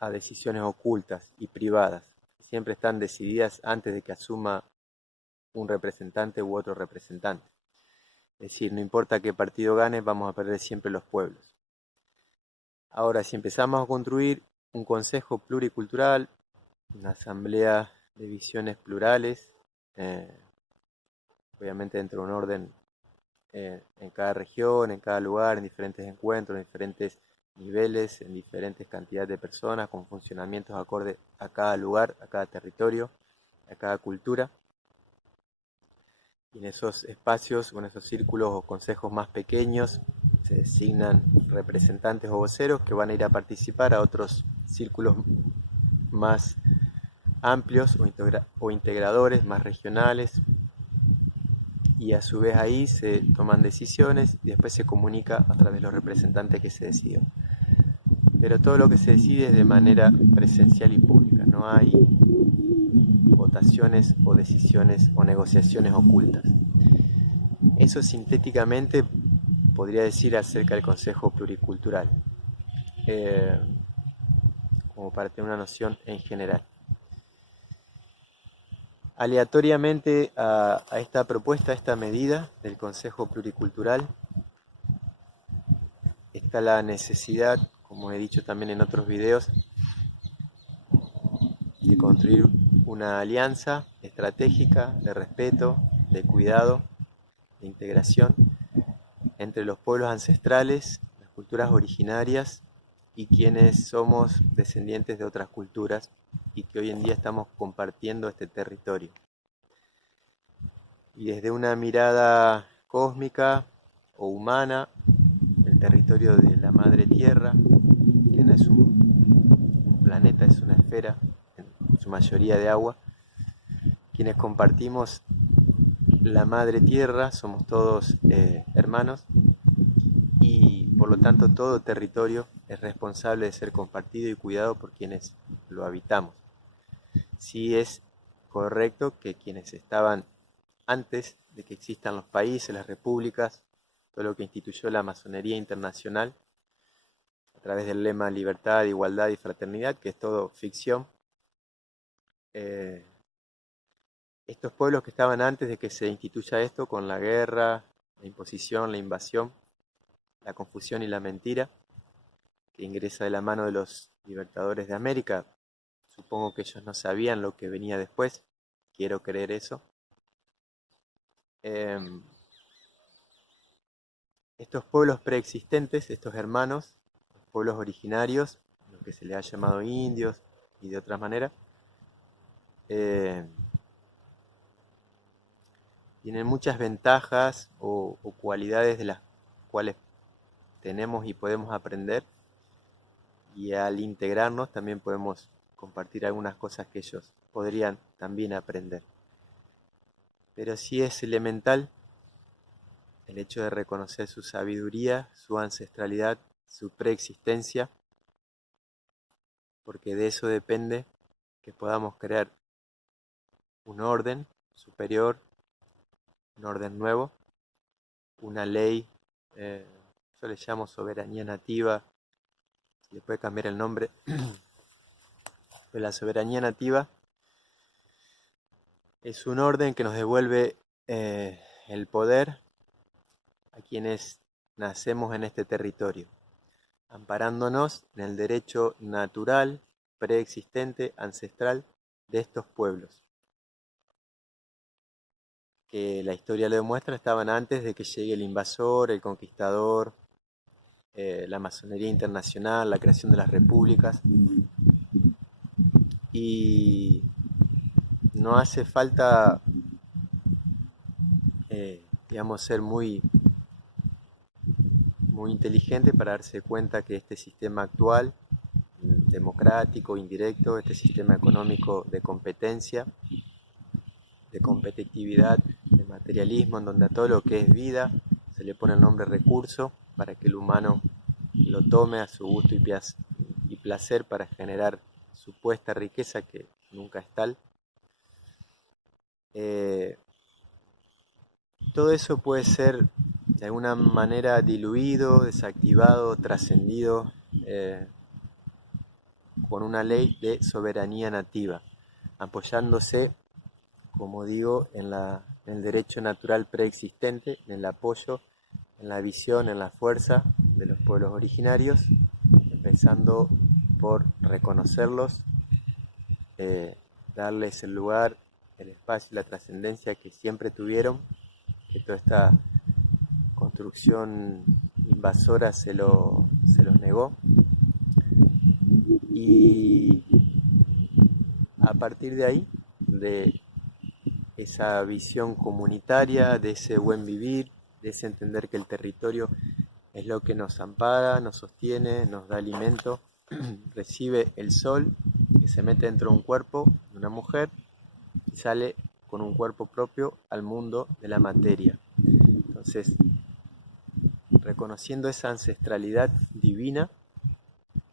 a decisiones ocultas y privadas. Siempre están decididas antes de que asuma un representante u otro representante. Es decir, no importa qué partido gane, vamos a perder siempre los pueblos. Ahora, si empezamos a construir un consejo pluricultural, una asamblea de visiones plurales, obviamente dentro de un orden en cada región, en cada lugar, en diferentes encuentros, en diferentes niveles, en diferentes cantidades de personas, con funcionamientos acorde a cada lugar, a cada territorio, a cada cultura. Y en esos espacios, o en esos círculos o consejos más pequeños, se designan representantes o voceros que van a ir a participar a otros círculos más amplios o integradores, más regionales, y a su vez ahí se toman decisiones y después se comunica a través de los representantes que se decidió. Pero todo lo que se decide es de manera presencial y pública, no hay votaciones o decisiones o negociaciones ocultas. Eso sintéticamente podría decir acerca del Consejo Pluricultural, como para tener una noción en general. Aleatoriamente a esta propuesta, a esta medida del Consejo Pluricultural, está la necesidad, como he dicho también en otros videos, de construir una alianza estratégica de respeto, de cuidado, de integración entre los pueblos ancestrales, las culturas originarias y quienes somos descendientes de otras culturas y que hoy en día estamos compartiendo este territorio. Y desde una mirada cósmica o humana, el territorio de la Madre Tierra, que no es un planeta, es una esfera su mayoría de agua, quienes compartimos la madre tierra, somos todos hermanos y por lo tanto todo territorio es responsable de ser compartido y cuidado por quienes lo habitamos. Sí es correcto que quienes estaban antes de que existan los países, las repúblicas, todo lo que instituyó la masonería internacional, a través del lema libertad, igualdad y fraternidad, que es todo ficción, estos pueblos que estaban antes de que se instituya esto, con la guerra, la imposición, la invasión, la confusión y la mentira, que ingresa de la mano de los libertadores de América, supongo que ellos no sabían lo que venía después, quiero creer eso. Estos pueblos preexistentes, estos hermanos, los pueblos originarios, lo que se les ha llamado indios y de otras maneras, tienen muchas ventajas o cualidades de las cuales tenemos y podemos aprender, y al integrarnos también podemos compartir algunas cosas que ellos podrían también aprender. Pero sí es elemental el hecho de reconocer su sabiduría, su ancestralidad, su preexistencia, porque de eso depende que podamos crear un orden superior, un orden nuevo, una ley, yo le llamo soberanía nativa, se le puede cambiar el nombre, pero la soberanía nativa es un orden que nos devuelve el poder a quienes nacemos en este territorio, amparándonos en el derecho natural, preexistente, ancestral de estos pueblos, que la historia lo demuestra, estaban antes de que llegue el invasor, el conquistador, la masonería internacional, la creación de las repúblicas, y no hace falta, digamos, ser muy inteligente para darse cuenta que este sistema actual, democrático, indirecto, este sistema económico de competencia, de competitividad, de materialismo, en donde a todo lo que es vida se le pone el nombre recurso para que el humano lo tome a su gusto y placer para generar supuesta riqueza que nunca es tal. Todo eso puede ser de alguna manera diluido, desactivado, trascendido con una ley de soberanía nativa, apoyándose, como digo, en el derecho natural preexistente, en el apoyo, en la visión, en la fuerza de los pueblos originarios, empezando por reconocerlos, darles el lugar, el espacio y la trascendencia que siempre tuvieron, que toda esta construcción invasora se los negó, y a partir de ahí, de esa visión comunitaria, de ese buen vivir, de ese entender que el territorio es lo que nos ampara, nos sostiene, nos da alimento, recibe el sol que se mete dentro de un cuerpo de una mujer y sale con un cuerpo propio al mundo de la materia. Entonces, reconociendo esa ancestralidad divina,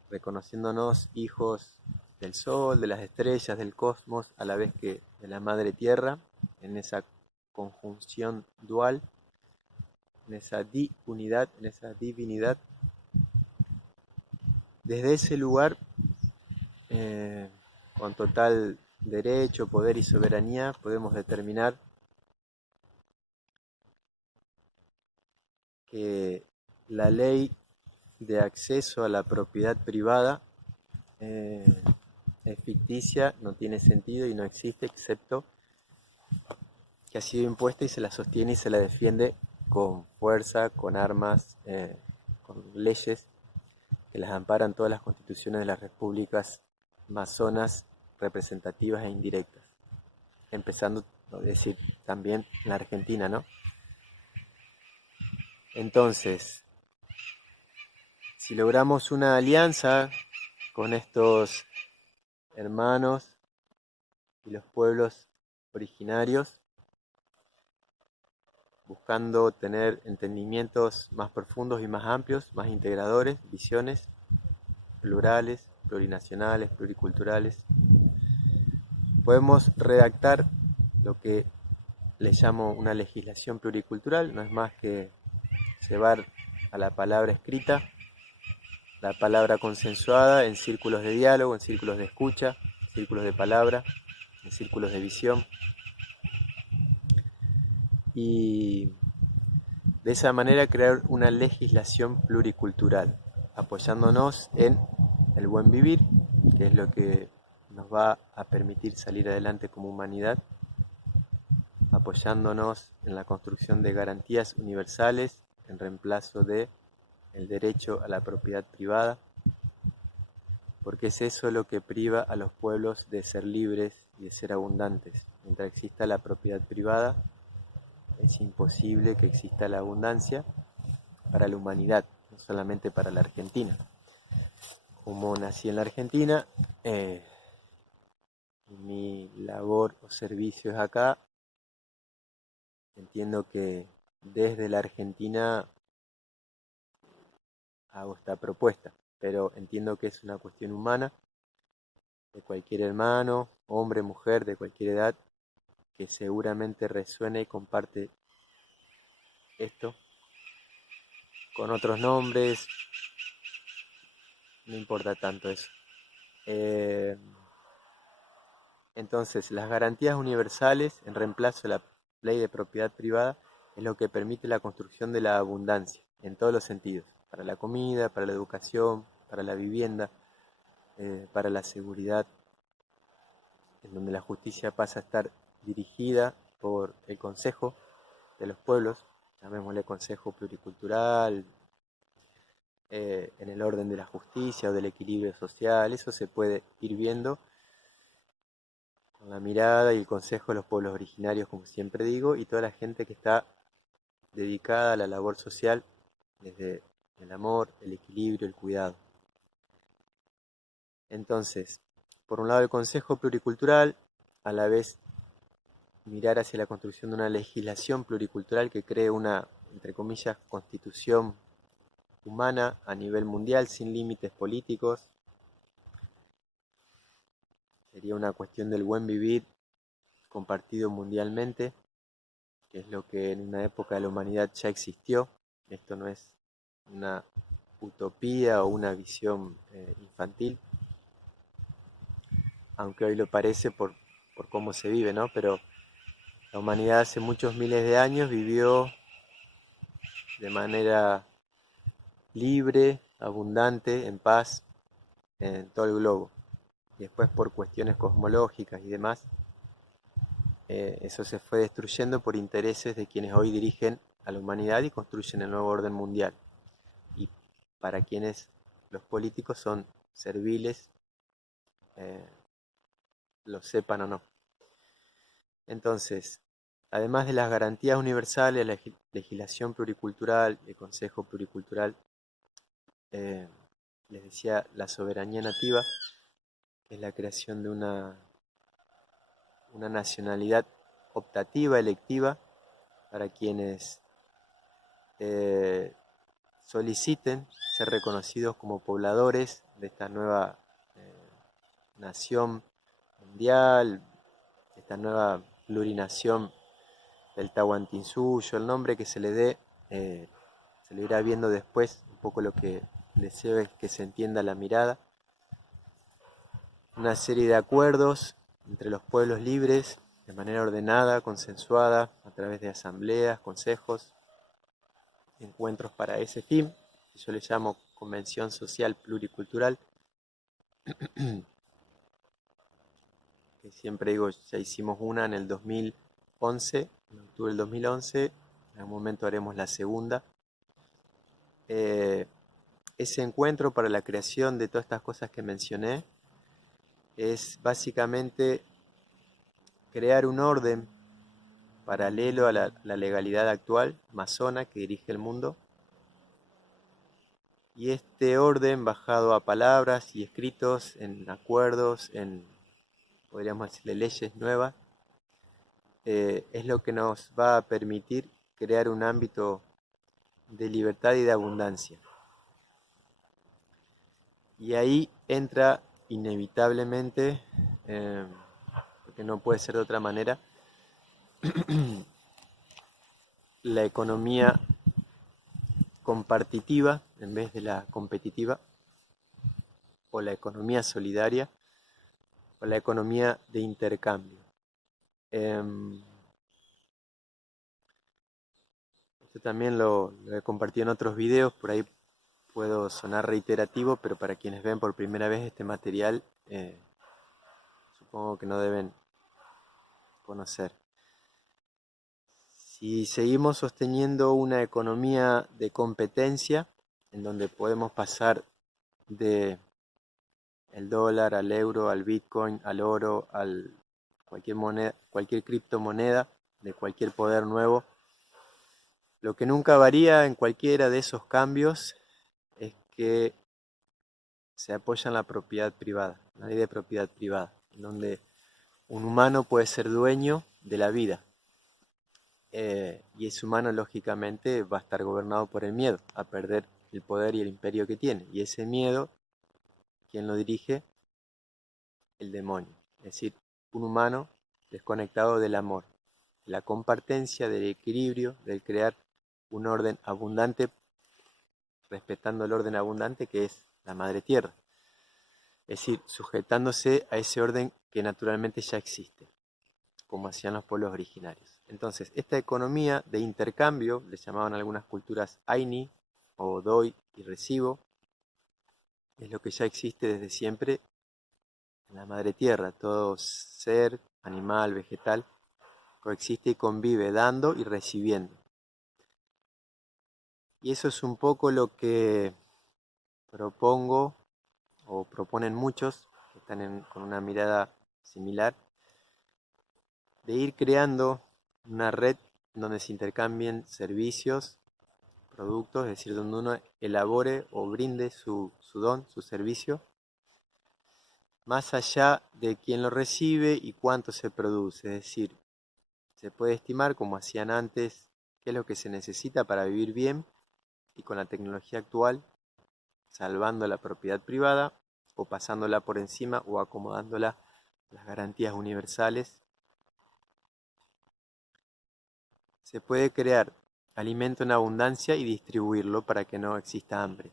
reconociéndonos hijos del sol, de las estrellas, del cosmos, a la vez que de la madre tierra, en esa conjunción dual, en esa unidad, en esa divinidad, desde ese lugar, con total derecho, poder y soberanía, podemos determinar que la ley de acceso a la propiedad privada es ficticia, no tiene sentido y no existe, excepto que ha sido impuesta y se la sostiene y se la defiende con fuerza, con armas, con leyes que las amparan todas las constituciones de las repúblicas masonas representativas e indirectas, empezando, es decir, también en la Argentina, ¿no? Entonces, si logramos una alianza con estos hermanos y los pueblos originarios, buscando tener entendimientos más profundos y más amplios, más integradores, visiones plurales, plurinacionales, pluriculturales. Podemos redactar lo que le llamo una legislación pluricultural, no es más que llevar a la palabra escrita, la palabra consensuada en círculos de diálogo, en círculos de escucha, en círculos de palabra, en círculos de visión. Y de esa manera crear una legislación pluricultural, apoyándonos en el buen vivir, que es lo que nos va a permitir salir adelante como humanidad, apoyándonos en la construcción de garantías universales en reemplazo de el derecho a la propiedad privada, porque es eso lo que priva a los pueblos de ser libres y de ser abundantes. Mientras exista la propiedad privada, es imposible que exista la abundancia para la humanidad, no solamente para la Argentina. Como nací en la Argentina, mi labor o servicio es acá, entiendo que desde la Argentina hago esta propuesta, pero entiendo que es una cuestión humana de cualquier hermano, hombre, mujer, de cualquier edad, que seguramente resuene y comparte esto con otros nombres, no importa tanto eso. Entonces, las garantías universales en reemplazo de la ley de propiedad privada es lo que permite la construcción de la abundancia en todos los sentidos, para la comida, para la educación, para la vivienda, para la seguridad, en donde la justicia pasa a estar dirigida por el Consejo de los Pueblos, llamémosle Consejo Pluricultural, en el orden de la justicia o del equilibrio social. Eso se puede ir viendo con la mirada y el consejo de los pueblos originarios, como siempre digo, y toda la gente que está dedicada a la labor social desde el amor, el equilibrio, el cuidado. Entonces, por un lado el Consejo Pluricultural, a la vez mirar hacia la construcción de una legislación pluricultural que cree una, entre comillas, constitución humana a nivel mundial sin límites políticos. Sería una cuestión del buen vivir compartido mundialmente, que es lo que en una época de la humanidad ya existió. Esto no es una utopía o una visión infantil, aunque hoy lo parece por cómo se vive, ¿no? Pero la humanidad hace muchos miles de años vivió de manera libre, abundante, en paz, en todo el globo. Y después por cuestiones cosmológicas y demás, eso se fue destruyendo por intereses de quienes hoy dirigen a la humanidad y construyen el nuevo orden mundial. Y para quienes los políticos son serviles, lo sepan o no. Entonces, además de las garantías universales, la legislación pluricultural, el Consejo Pluricultural, les decía la soberanía nativa, que es la creación de una nacionalidad optativa, electiva, para quienes soliciten ser reconocidos como pobladores de esta nueva nación mundial, esta nueva plurinación del Tahuantinsuyo, el nombre que se le dé, se lo irá viendo después. Un poco lo que deseo es que se entienda la mirada. Una serie de acuerdos entre los pueblos libres, de manera ordenada, consensuada, a través de asambleas, consejos, encuentros para ese fin, que yo le llamo Convención Social Pluricultural, que siempre digo, ya hicimos una en el 2011, en octubre del 2011, en algún momento haremos la segunda. Ese encuentro para la creación de todas estas cosas que mencioné es básicamente crear un orden paralelo a la legalidad actual, masona, que dirige el mundo. Y este orden, bajado a palabras y escritos, en acuerdos, en podríamos decirle leyes nuevas, es lo que nos va a permitir crear un ámbito de libertad y de abundancia. Y ahí entra inevitablemente, porque no puede ser de otra manera, la economía compartitiva en vez de la competitiva, o la economía solidaria, o la economía de intercambio. Esto también lo he compartido en otros videos, por ahí puedo sonar reiterativo, pero para quienes ven por primera vez este material, supongo que no deben conocer. Si seguimos sosteniendo una economía de competencia, en donde podemos pasar de el dólar al euro, al bitcoin, al oro, al cualquier moneda, cualquier criptomoneda, de cualquier poder nuevo, lo que nunca varía en cualquiera de esos cambios es que se apoya en la propiedad privada, la ley de propiedad privada, en donde un humano puede ser dueño de la vida. Y ese humano lógicamente va a estar gobernado por el miedo a perder el poder y el imperio que tiene. Y ese miedo, ¿quién lo dirige? El demonio. Es decir, un humano desconectado del amor, de la compartencia, del equilibrio, del crear un orden abundante, respetando el orden abundante que es la madre tierra. Es decir, sujetándose a ese orden que naturalmente ya existe, como hacían los pueblos originarios. Entonces, esta economía de intercambio, le llamaban algunas culturas Aini, o doy y recibo, es lo que ya existe desde siempre en la madre tierra. Todo ser, animal, vegetal, coexiste y convive dando y recibiendo. Y eso es un poco lo que propongo, o proponen muchos, que están con una mirada similar, de ir creando una red donde se intercambien servicios, productos, es decir, donde uno elabore o brinde su don, su servicio, más allá de quién lo recibe y cuánto se produce. Es decir, se puede estimar, como hacían antes, qué es lo que se necesita para vivir bien, y con la tecnología actual, salvando la propiedad privada o pasándola por encima o acomodándola a las garantías universales, se puede crear alimento en abundancia y distribuirlo para que no exista hambre.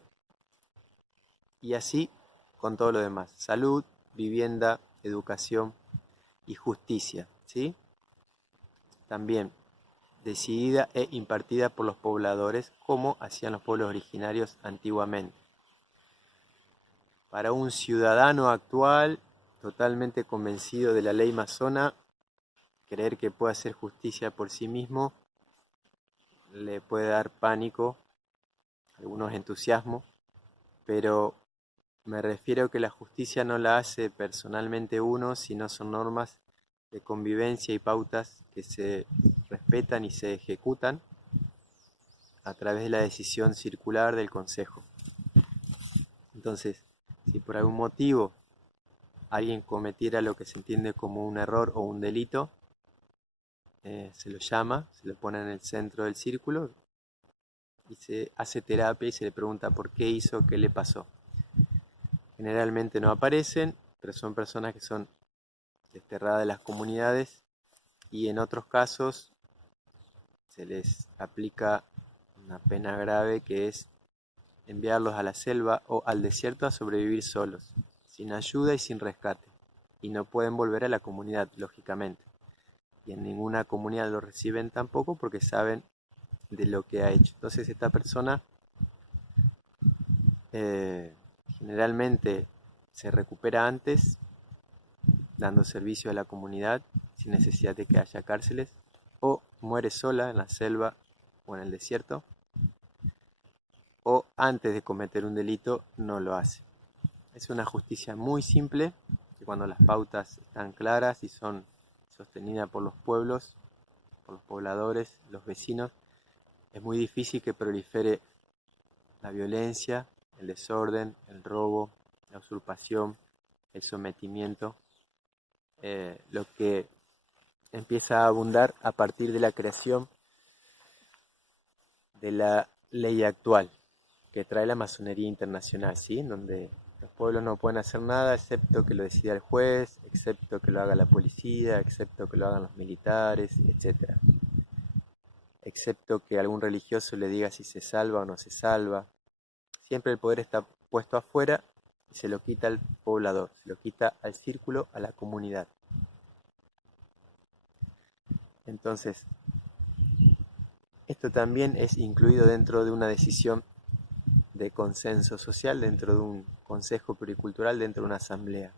Y así con todo lo demás: salud, vivienda, educación y justicia, ¿sí? También decidida e impartida por los pobladores, como hacían los pueblos originarios antiguamente. Para un ciudadano actual, totalmente convencido de la ley masona, creer que puede hacer justicia por sí mismo le puede dar pánico, algunos entusiasmo, pero me refiero a que la justicia no la hace personalmente uno, sino son normas de convivencia y pautas que se respetan y se ejecutan a través de la decisión circular del Consejo. Entonces, si por algún motivo alguien cometiera lo que se entiende como un error o un delito, se lo llama, se lo pone en el centro del círculo y se hace terapia y se le pregunta por qué hizo, qué le pasó. Generalmente no aparecen, pero son personas que son desterradas de las comunidades, y en otros casos se les aplica una pena grave, que es enviarlos a la selva o al desierto a sobrevivir solos, sin ayuda y sin rescate, y no pueden volver a la comunidad, lógicamente, y en ninguna comunidad lo reciben tampoco porque saben de lo que ha hecho. Entonces esta persona generalmente se recupera antes, dando servicio a la comunidad sin necesidad de que haya cárceles, o muere sola en la selva o en el desierto, o antes de cometer un delito no lo hace. Es una justicia muy simple, que cuando las pautas están claras y son sostenidas por los pueblos, por los pobladores, los vecinos, es muy difícil que prolifere la violencia, el desorden, el robo, la usurpación, el sometimiento, lo que empieza a abundar a partir de la creación de la ley actual que trae la masonería internacional, ¿sí? En donde los pueblos no pueden hacer nada excepto que lo decida el juez, excepto que lo haga la policía, excepto que lo hagan los militares, etc. Excepto que algún religioso le diga si se salva o no se salva. Siempre el poder está puesto afuera y se lo quita al poblador, se lo quita al círculo, a la comunidad. Entonces, esto también es incluido dentro de una decisión de consenso social, dentro de un consejo pluricultural, dentro de una asamblea.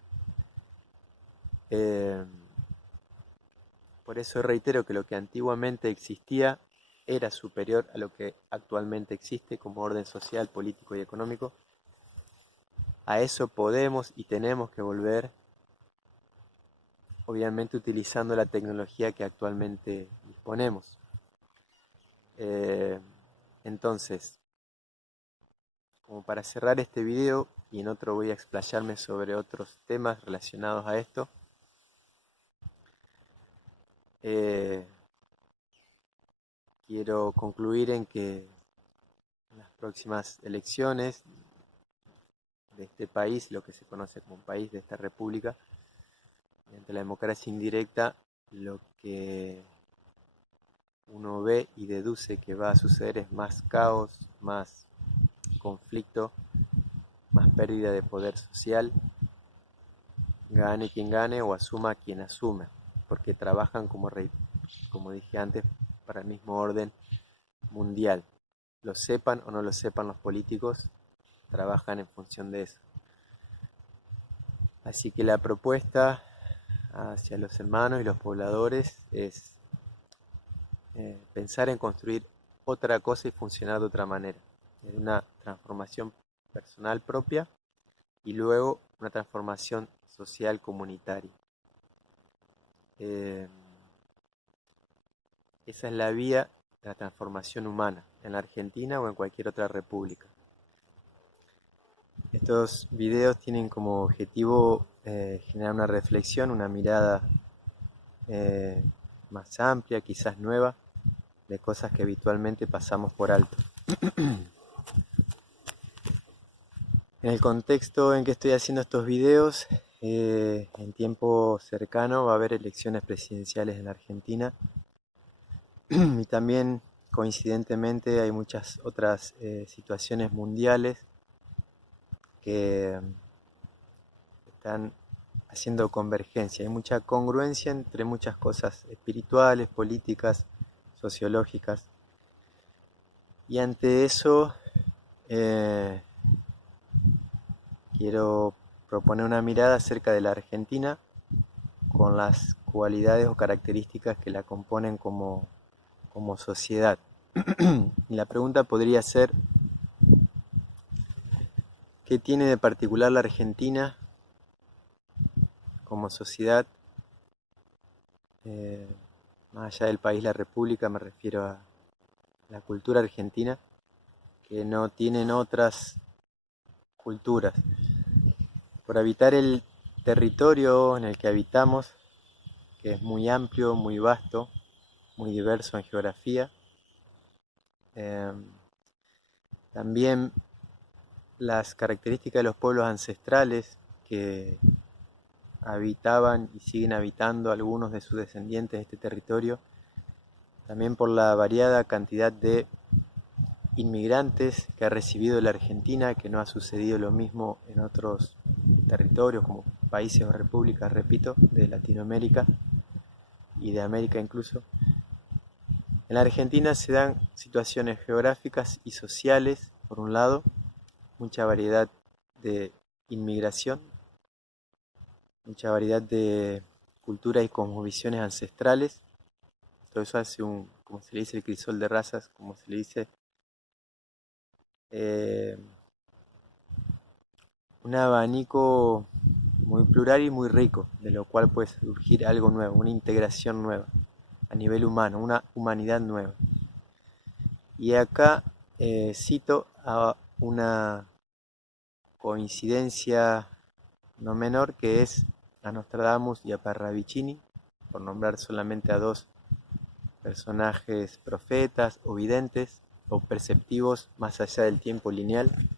Por eso reitero que lo que antiguamente existía era superior a lo que actualmente existe como orden social, político y económico. A eso podemos y tenemos que volver, obviamente utilizando la tecnología que actualmente disponemos. Entonces, como para cerrar este video, y en otro voy a explayarme sobre otros temas relacionados a esto, quiero concluir en que en las próximas elecciones de este país, lo que se conoce como país, de esta república, mediante la democracia indirecta, lo que uno ve y deduce que va a suceder es más caos, más conflicto, más pérdida de poder social, gane quien gane o asuma quien asume, porque trabajan como dije antes, para el mismo orden mundial. Lo sepan o no lo sepan los políticos, trabajan en función de eso. Así que la propuesta hacia los hermanos y los pobladores es pensar en construir otra cosa y funcionar de otra manera, en una transformación personal propia y luego una transformación social comunitaria. Esa es la vía de la transformación humana en la Argentina o en cualquier otra república. Estos videos tienen como objetivo generar una reflexión, una mirada más amplia, quizás nueva, de cosas que habitualmente pasamos por alto. En el contexto en que estoy haciendo estos videos, en tiempo cercano va a haber elecciones presidenciales en la Argentina y también coincidentemente hay muchas otras situaciones mundiales que están haciendo convergencia. Hay mucha congruencia entre muchas cosas espirituales, políticas, sociológicas. Y ante eso quiero proponer una mirada acerca de la Argentina con las cualidades o características que la componen como sociedad. Y la pregunta podría ser, ¿qué tiene de particular la Argentina como sociedad? Más allá del país, la república, me refiero a la cultura argentina, que no tienen otras culturas. Por habitar el territorio en el que habitamos, que es muy amplio, muy vasto, muy diverso en geografía, también las características de los pueblos ancestrales que habitaban y siguen habitando algunos de sus descendientes de este territorio, también por la variada cantidad de inmigrantes que ha recibido la Argentina, que no ha sucedido lo mismo en otros territorios como países o repúblicas, repito, de Latinoamérica y de América incluso. En la Argentina se dan situaciones geográficas y sociales, por un lado, mucha variedad de inmigración, mucha variedad de culturas y cosmovisiones ancestrales. Todo eso hace como se le dice, el crisol de razas, como se le dice, un abanico muy plural y muy rico, de lo cual puede surgir algo nuevo, una integración nueva a nivel humano, una humanidad nueva. Y acá cito a una coincidencia no menor, que es a Nostradamus y a Parravicini, por nombrar solamente a dos personajes profetas o videntes o perceptivos más allá del tiempo lineal,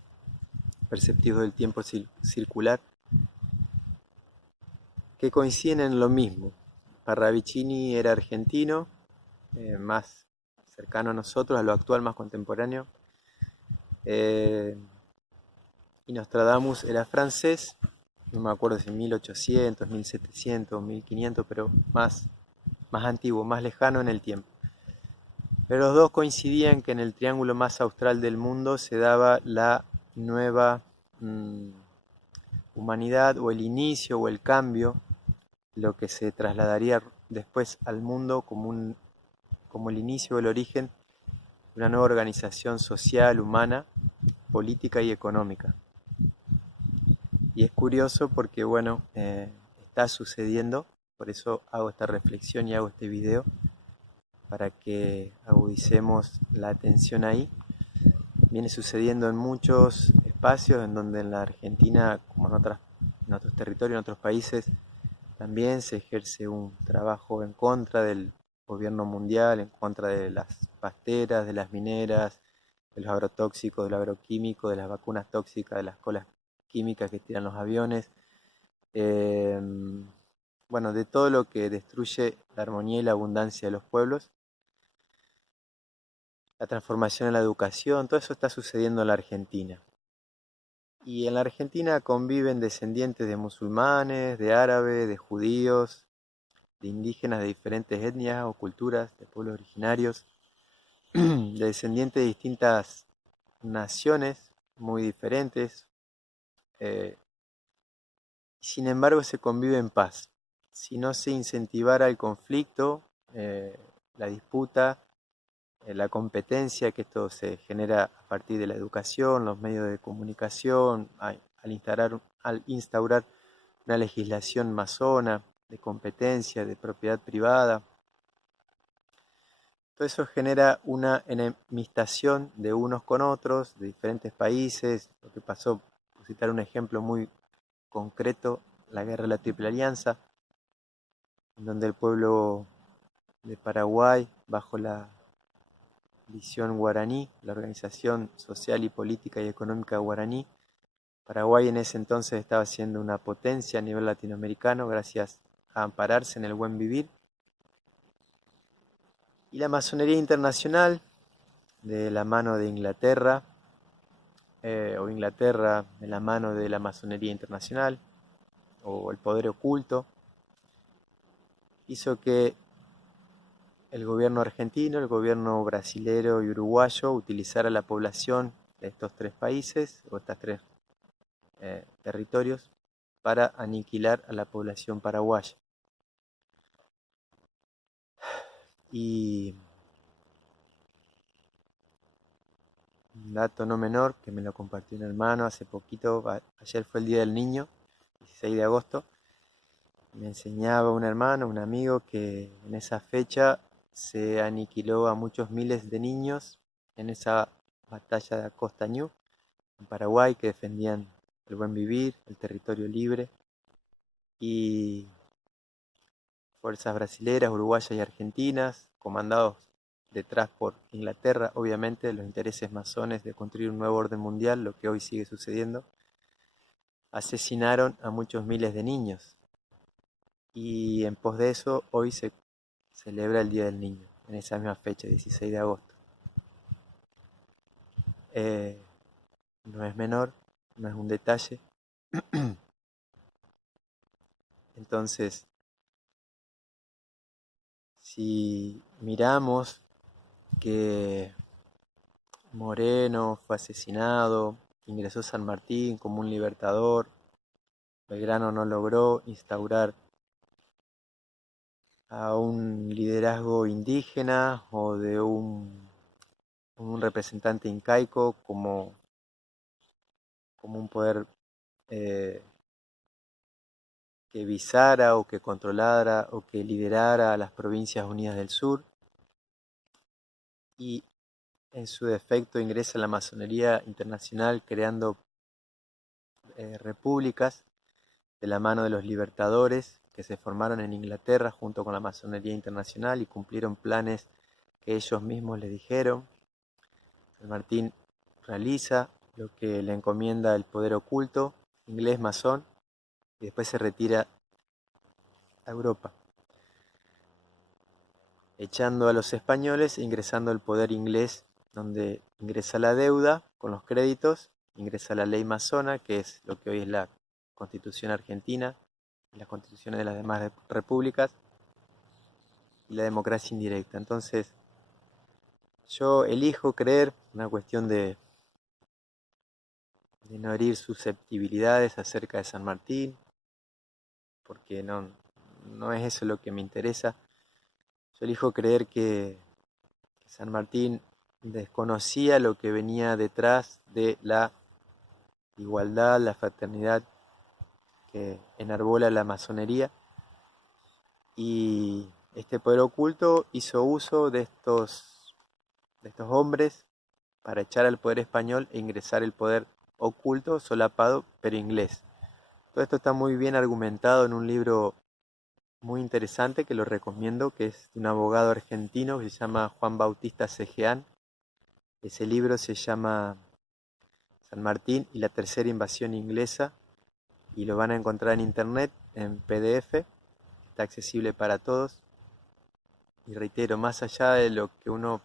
perceptivos del tiempo circular, que coinciden en lo mismo. Parravicini era argentino, más cercano a nosotros, a lo actual, más contemporáneo, y Nostradamus era francés, no me acuerdo si 1800, 1700, 1500, pero más antiguo, más lejano en el tiempo. Pero los dos coincidían que en el triángulo más austral del mundo se daba la nueva humanidad, o el inicio o el cambio, lo que se trasladaría después al mundo como el inicio o el origen de una nueva organización social, humana, política y económica. Y es curioso porque, bueno, está sucediendo, por eso hago esta reflexión y hago este video, para que agudicemos la atención ahí. Viene sucediendo en muchos espacios, en donde en la Argentina, como en otros territorios, en otros países, también se ejerce un trabajo en contra del gobierno mundial, en contra de las pasteras, de las mineras, de los agrotóxicos, de lo agroquímico, de las vacunas tóxicas, de las colas químicas que tiran los aviones, bueno, de todo lo que destruye la armonía y la abundancia de los pueblos. La transformación en la educación, todo eso está sucediendo en la Argentina. Y en la Argentina conviven descendientes de musulmanes, de árabes, de judíos, de indígenas de diferentes etnias o culturas, de pueblos originarios, de descendientes de distintas naciones muy diferentes. Sin embargo, se convive en paz. Si no se incentivara el conflicto, la disputa, la competencia, que esto se genera a partir de la educación, los medios de comunicación, al instaurar una legislación masona de competencia, de propiedad privada. Todo eso genera una enemistación de unos con otros, de diferentes países. Lo que pasó, por citar un ejemplo muy concreto, la guerra de la Triple Alianza, en donde el pueblo de Paraguay, bajo la visión guaraní, la organización social y política y económica guaraní, Paraguay en ese entonces estaba siendo una potencia a nivel latinoamericano gracias a ampararse en el buen vivir. Y la masonería internacional, de la mano de Inglaterra, o Inglaterra de la mano de la masonería internacional, o el poder oculto, hizo que el gobierno argentino, el gobierno brasilero y uruguayo utilizara la población de estos tres países, o estos tres territorios, para aniquilar a la población paraguaya. Y un dato no menor, que me lo compartió un hermano hace poquito, ayer fue el Día del Niño, 16 de agosto, me enseñaba un hermano, un amigo, que en esa fecha se aniquiló a muchos miles de niños en esa batalla de Acostañú, en Paraguay, que defendían el buen vivir, el territorio libre, y fuerzas brasileras, uruguayas y argentinas, comandados detrás por Inglaterra, obviamente, los intereses masones de construir un nuevo orden mundial, lo que hoy sigue sucediendo, asesinaron a muchos miles de niños. Y en pos de eso, hoy se celebra el Día del Niño, en esa misma fecha, 16 de agosto. No es menor, no es un detalle. Entonces, si miramos que Moreno fue asesinado, ingresó San Martín como un libertador, Belgrano no logró instaurar a un liderazgo indígena o de un representante incaico como un poder que visara o que controlara o que liderara a las provincias unidas del sur, y en su defecto ingresa la masonería internacional creando repúblicas de la mano de los libertadores que se formaron en Inglaterra junto con la masonería internacional y cumplieron planes que ellos mismos les dijeron. San Martín realiza lo que le encomienda el poder oculto, inglés masón, y después se retira a Europa, echando a los españoles e ingresando al poder inglés, donde ingresa la deuda con los créditos, ingresa la ley masona, que es lo que hoy es la Constitución argentina, y las constituciones de las demás repúblicas, y la democracia indirecta. Entonces, yo elijo creer, una cuestión de no herir susceptibilidades acerca de San Martín, porque no es eso lo que me interesa. Yo elijo creer que San Martín desconocía lo que venía detrás de la igualdad, la fraternidad que enarbola la masonería, y este poder oculto hizo uso de estos hombres para echar al poder español e ingresar el poder oculto, solapado, pero inglés. Todo esto está muy bien argumentado en un libro muy interesante que lo recomiendo, que es de un abogado argentino que se llama Juan Bautista Cejeán. Ese libro se llama San Martín y la tercera invasión inglesa, y lo van a encontrar en internet, en PDF, está accesible para todos. Y reitero, más allá de lo que uno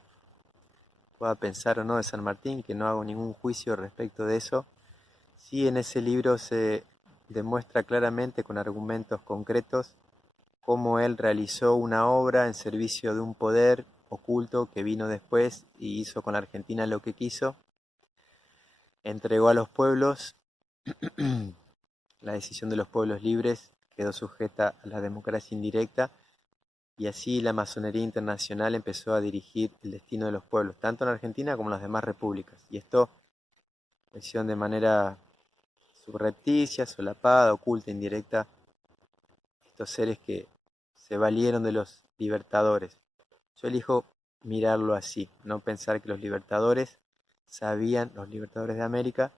pueda pensar o no de San Martín, que no hago ningún juicio respecto de eso, sí en ese libro se demuestra claramente con argumentos concretos cómo él realizó una obra en servicio de un poder oculto que vino después y hizo con la Argentina lo que quiso. Entregó a los pueblos, la decisión de los pueblos libres quedó sujeta a la democracia indirecta, y así la masonería internacional empezó a dirigir el destino de los pueblos, tanto en Argentina como en las demás repúblicas. Y esto lo hicieron de manera subrepticia, solapada, oculta, indirecta, estos seres que se valieron de los libertadores. Yo elijo mirarlo así, no pensar que los libertadores sabían, los libertadores de América,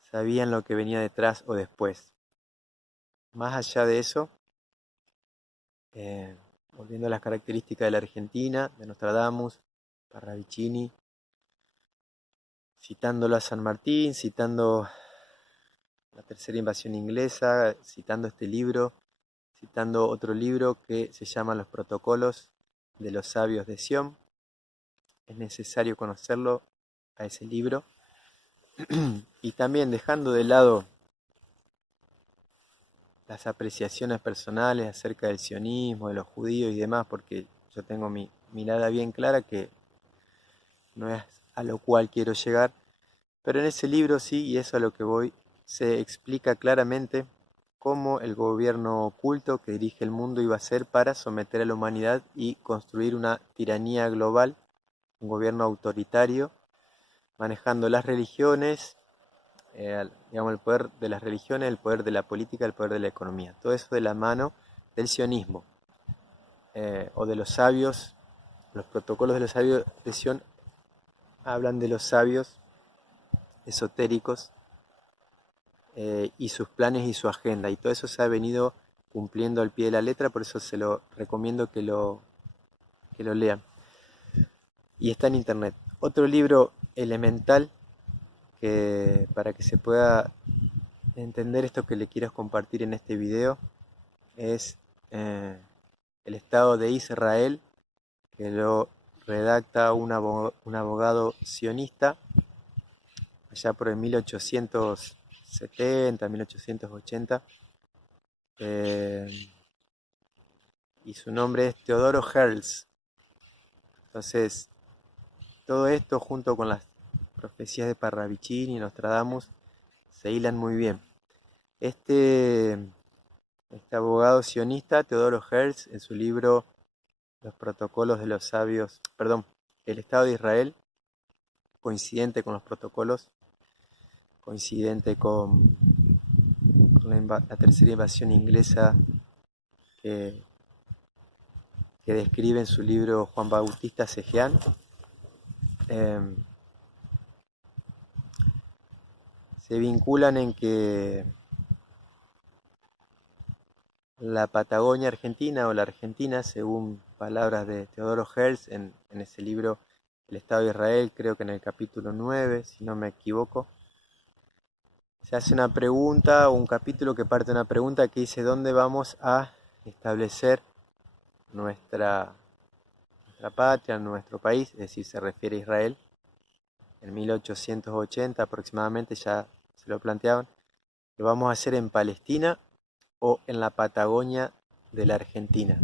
sabían lo que venía detrás o después. Más allá de eso, volviendo a las características de la Argentina, de Nostradamus, Parravicini, citándolo a San Martín, citando la tercera invasión inglesa, citando este libro, citando otro libro que se llama Los Protocolos de los Sabios de Sion. Es necesario conocerlo, a ese libro. Y también dejando de lado las apreciaciones personales acerca del sionismo, de los judíos y demás, porque yo tengo mi mirada bien clara, que no es a lo cual quiero llegar, pero en ese libro sí, y eso a lo que voy, se explica claramente cómo el gobierno oculto que dirige el mundo iba a ser para someter a la humanidad y construir una tiranía global, un gobierno autoritario, manejando las religiones, digamos, el poder de las religiones, el poder de la política, el poder de la economía. Todo eso de la mano del sionismo, o de los sabios. Los protocolos de los sabios de Sion hablan de los sabios esotéricos, y sus planes y su agenda, y todo eso se ha venido cumpliendo al pie de la letra, por eso se lo recomiendo que lo lean. Y está en internet. Otro libro elemental que para que se pueda entender esto que le quiero compartir en este video es El Estado de Israel, que lo redacta un abogado sionista allá por el 1870, 1880, y su nombre es Teodoro Herzl. Entonces, todo esto junto con las profecías de Parravicini y Nostradamus se hilan muy bien. Este abogado sionista, Teodoro Herzl, en su libro Los Protocolos de los Sabios, El Estado de Israel, coincidente con los protocolos, coincidente con la tercera invasión inglesa que describe en su libro Juan Bautista Cejeán, se vinculan en que la Patagonia Argentina o la Argentina, según palabras de Teodoro Herzl en ese libro El Estado de Israel, creo que en el capítulo 9, si no me equivoco, se hace una pregunta o un capítulo que parte de una pregunta que dice ¿dónde vamos a establecer nuestra patria, nuestro país? Es decir, se refiere a Israel. En 1880 aproximadamente ya se lo planteaban. ¿Lo vamos a hacer en Palestina o en la Patagonia de la Argentina?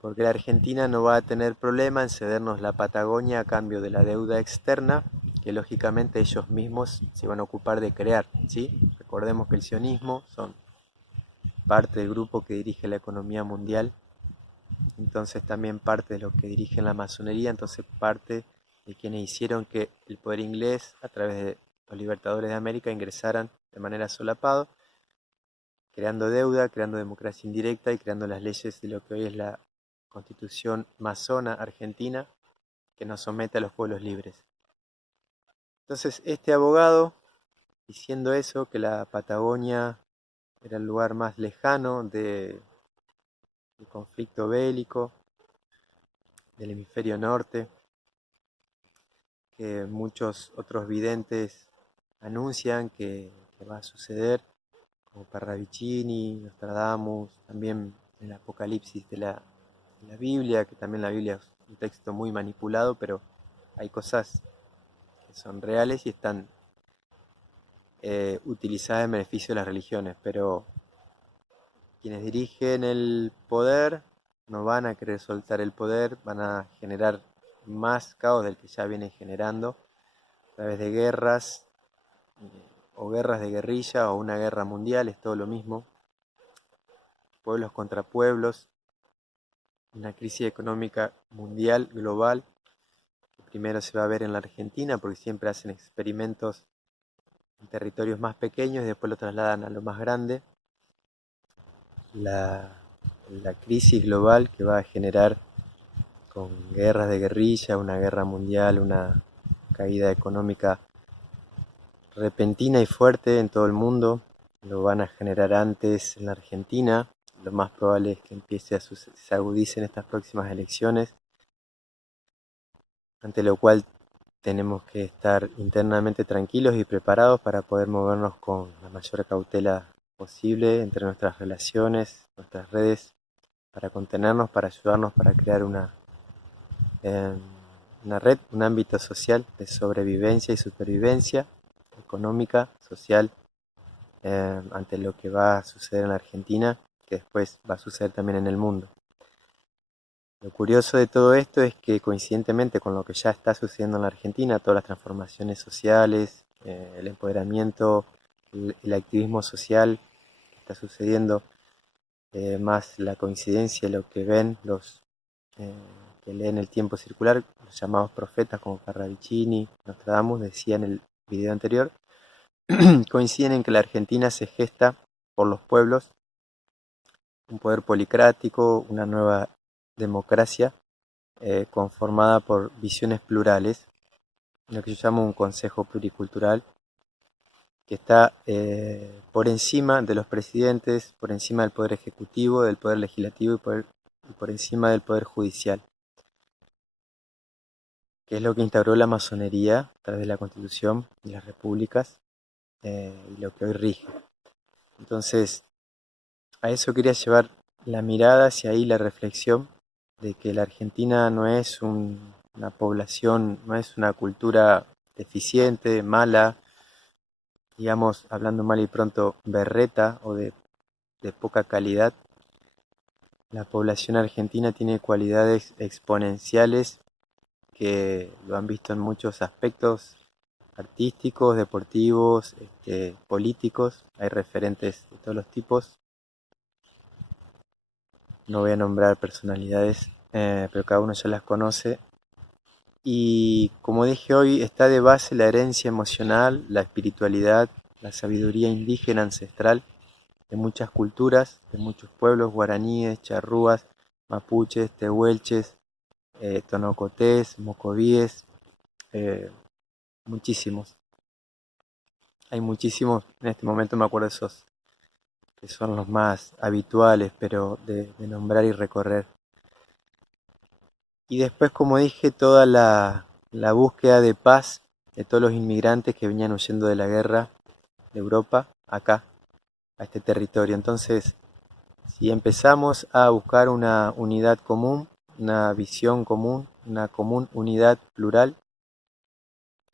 Porque la Argentina no va a tener problema en cedernos la Patagonia a cambio de la deuda externa, que lógicamente ellos mismos se van a ocupar de crear, ¿sí? Recordemos que el sionismo son parte del grupo que dirige la economía mundial, entonces también parte de lo que dirigen la masonería, entonces parte de quienes hicieron que el poder inglés, a través de los libertadores de América, ingresaran de manera solapada, creando deuda, creando democracia indirecta y creando las leyes de lo que hoy es la Constitución masona argentina, que nos somete a los pueblos libres. Entonces, este abogado, diciendo eso, que la Patagonia era el lugar más lejano del conflicto bélico del hemisferio norte, que muchos otros videntes anuncian que va a suceder, como Parravicini, Nostradamus, también el Apocalipsis de la Biblia, que también la Biblia es un texto muy manipulado, pero hay cosas que son reales y están utilizadas en beneficio de las religiones, pero quienes dirigen el poder no van a querer soltar el poder, van a generar más caos del que ya vienen generando a través de guerras o guerras de guerrilla o una guerra mundial, es todo lo mismo, pueblos contra pueblos, una crisis económica mundial, global, que primero se va a ver en la Argentina porque siempre hacen experimentos en territorios más pequeños y después lo trasladan a lo más grande. La crisis global que va a generar con guerras de guerrilla, una guerra mundial, una caída económica repentina y fuerte en todo el mundo, lo van a generar antes en la Argentina, lo más probable es que empiece a se agudice en estas próximas elecciones, ante lo cual tenemos que estar internamente tranquilos y preparados para poder movernos con la mayor cautela posible entre nuestras relaciones, nuestras redes, para contenernos, para ayudarnos, para crear una red, un ámbito social de sobrevivencia y supervivencia económica, social, ante lo que va a suceder en la Argentina, que después va a suceder también en el mundo. Lo curioso de todo esto es que coincidentemente con lo que ya está sucediendo en la Argentina, todas las transformaciones sociales, el empoderamiento, el activismo social que está sucediendo, más la coincidencia, lo que ven los que leen el tiempo circular, los llamados profetas como Parravicini, Nostradamus, decía en el video anterior, coinciden en que la Argentina se gesta por los pueblos, un poder policrático, una nueva democracia conformada por visiones plurales, lo que yo llamo un consejo pluricultural, que está por encima de los presidentes, por encima del poder ejecutivo, del poder legislativo y por encima del poder judicial, que es lo que instauró la masonería a través de la Constitución y las repúblicas, y lo que hoy rige. Entonces, a eso quería llevar la mirada hacia ahí, la reflexión de que la Argentina no es una población, no es una cultura deficiente, mala, digamos, hablando mal y pronto, berreta o de poca calidad. La población argentina tiene cualidades exponenciales que lo han visto en muchos aspectos artísticos, deportivos, políticos. Hay referentes de todos los tipos. No voy a nombrar personalidades, pero cada uno ya las conoce. Y como dije hoy, está de base la herencia emocional, la espiritualidad, la sabiduría indígena ancestral de muchas culturas, de muchos pueblos, guaraníes, charrúas, mapuches, tehuelches, tonocotés, mocovíes, muchísimos. Hay muchísimos, en este momento me acuerdo de esos que son los más habituales, pero de nombrar y recorrer. Y después, como dije, toda la búsqueda de paz de todos los inmigrantes que venían huyendo de la guerra de Europa acá, a este territorio. Entonces, si empezamos a buscar una unidad común, una visión común, una común unidad plural,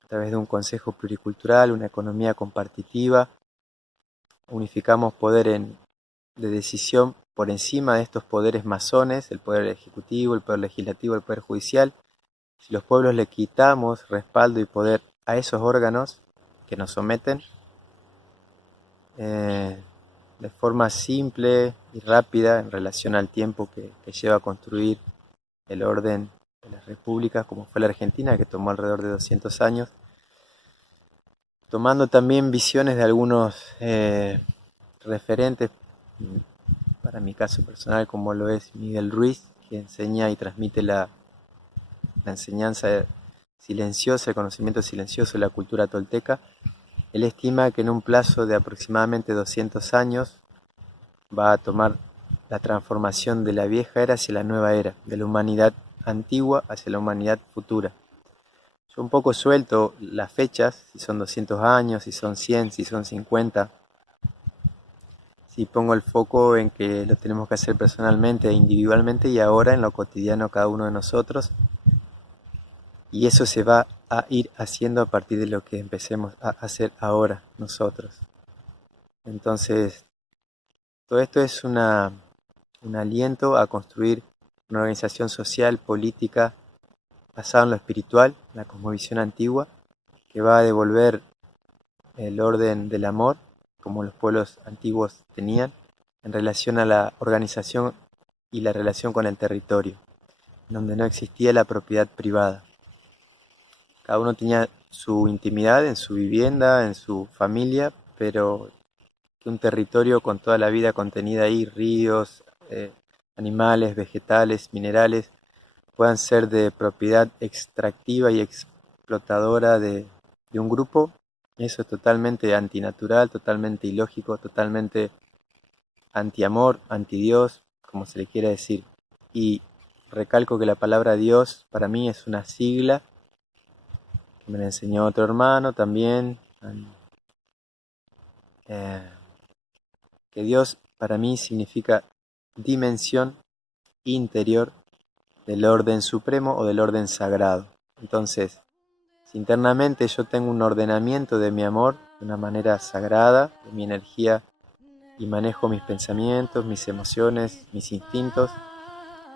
a través de un consejo pluricultural, una economía compartitiva, unificamos poder de decisión por encima de estos poderes masones, el poder ejecutivo, el poder legislativo, el poder judicial. Si los pueblos le quitamos respaldo y poder a esos órganos que nos someten, de forma simple y rápida en relación al tiempo que lleva a construir el orden de las repúblicas, como fue la Argentina, que tomó alrededor de 200 años, tomando también visiones de algunos referentes, para mi caso personal, como lo es Miguel Ruiz, que enseña y transmite la enseñanza silenciosa, el conocimiento silencioso de la cultura tolteca. Él estima que en un plazo de aproximadamente 200 años va a tomar la transformación de la vieja era hacia la nueva era, de la humanidad antigua hacia la humanidad futura. Yo un poco suelto las fechas, si son 200 años, si son 100, si son 50, si pongo el foco en que lo tenemos que hacer personalmente e individualmente y ahora en lo cotidiano cada uno de nosotros, y eso se va a ir haciendo a partir de lo que empecemos a hacer ahora nosotros. Entonces, todo esto es un aliento a construir una organización social, política, basada en lo espiritual, la cosmovisión antigua, que va a devolver el orden del amor, como los pueblos antiguos tenían, en relación a la organización y la relación con el territorio, donde no existía la propiedad privada. Cada uno tenía su intimidad en su vivienda, en su familia, pero que un territorio con toda la vida contenida ahí, ríos, animales, vegetales, minerales, puedan ser de propiedad extractiva y explotadora de un grupo. Eso es totalmente antinatural, totalmente ilógico, totalmente antiamor, antidios, como se le quiera decir. Y recalco que la palabra Dios para mí es una sigla que me la enseñó otro hermano también, que Dios para mí significa dimensión interior del orden supremo o del orden sagrado. Entonces, si internamente yo tengo un ordenamiento de mi amor de una manera sagrada, de mi energía, y manejo mis pensamientos, mis emociones, mis instintos,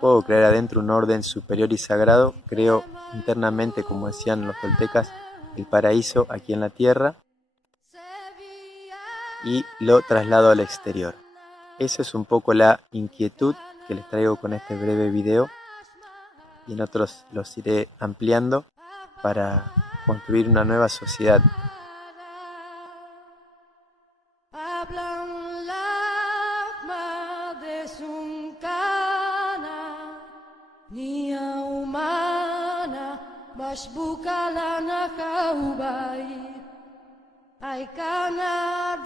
puedo crear adentro un orden superior y sagrado, creo internamente, como decían los toltecas, el paraíso aquí en la tierra y lo traslado al exterior. Esa es un poco la inquietud que les traigo con este breve video, y en otros los iré ampliando para construir una nueva sociedad. Hablan lama de Sunkana, nia humana, mas bukalana kaubay, ay kana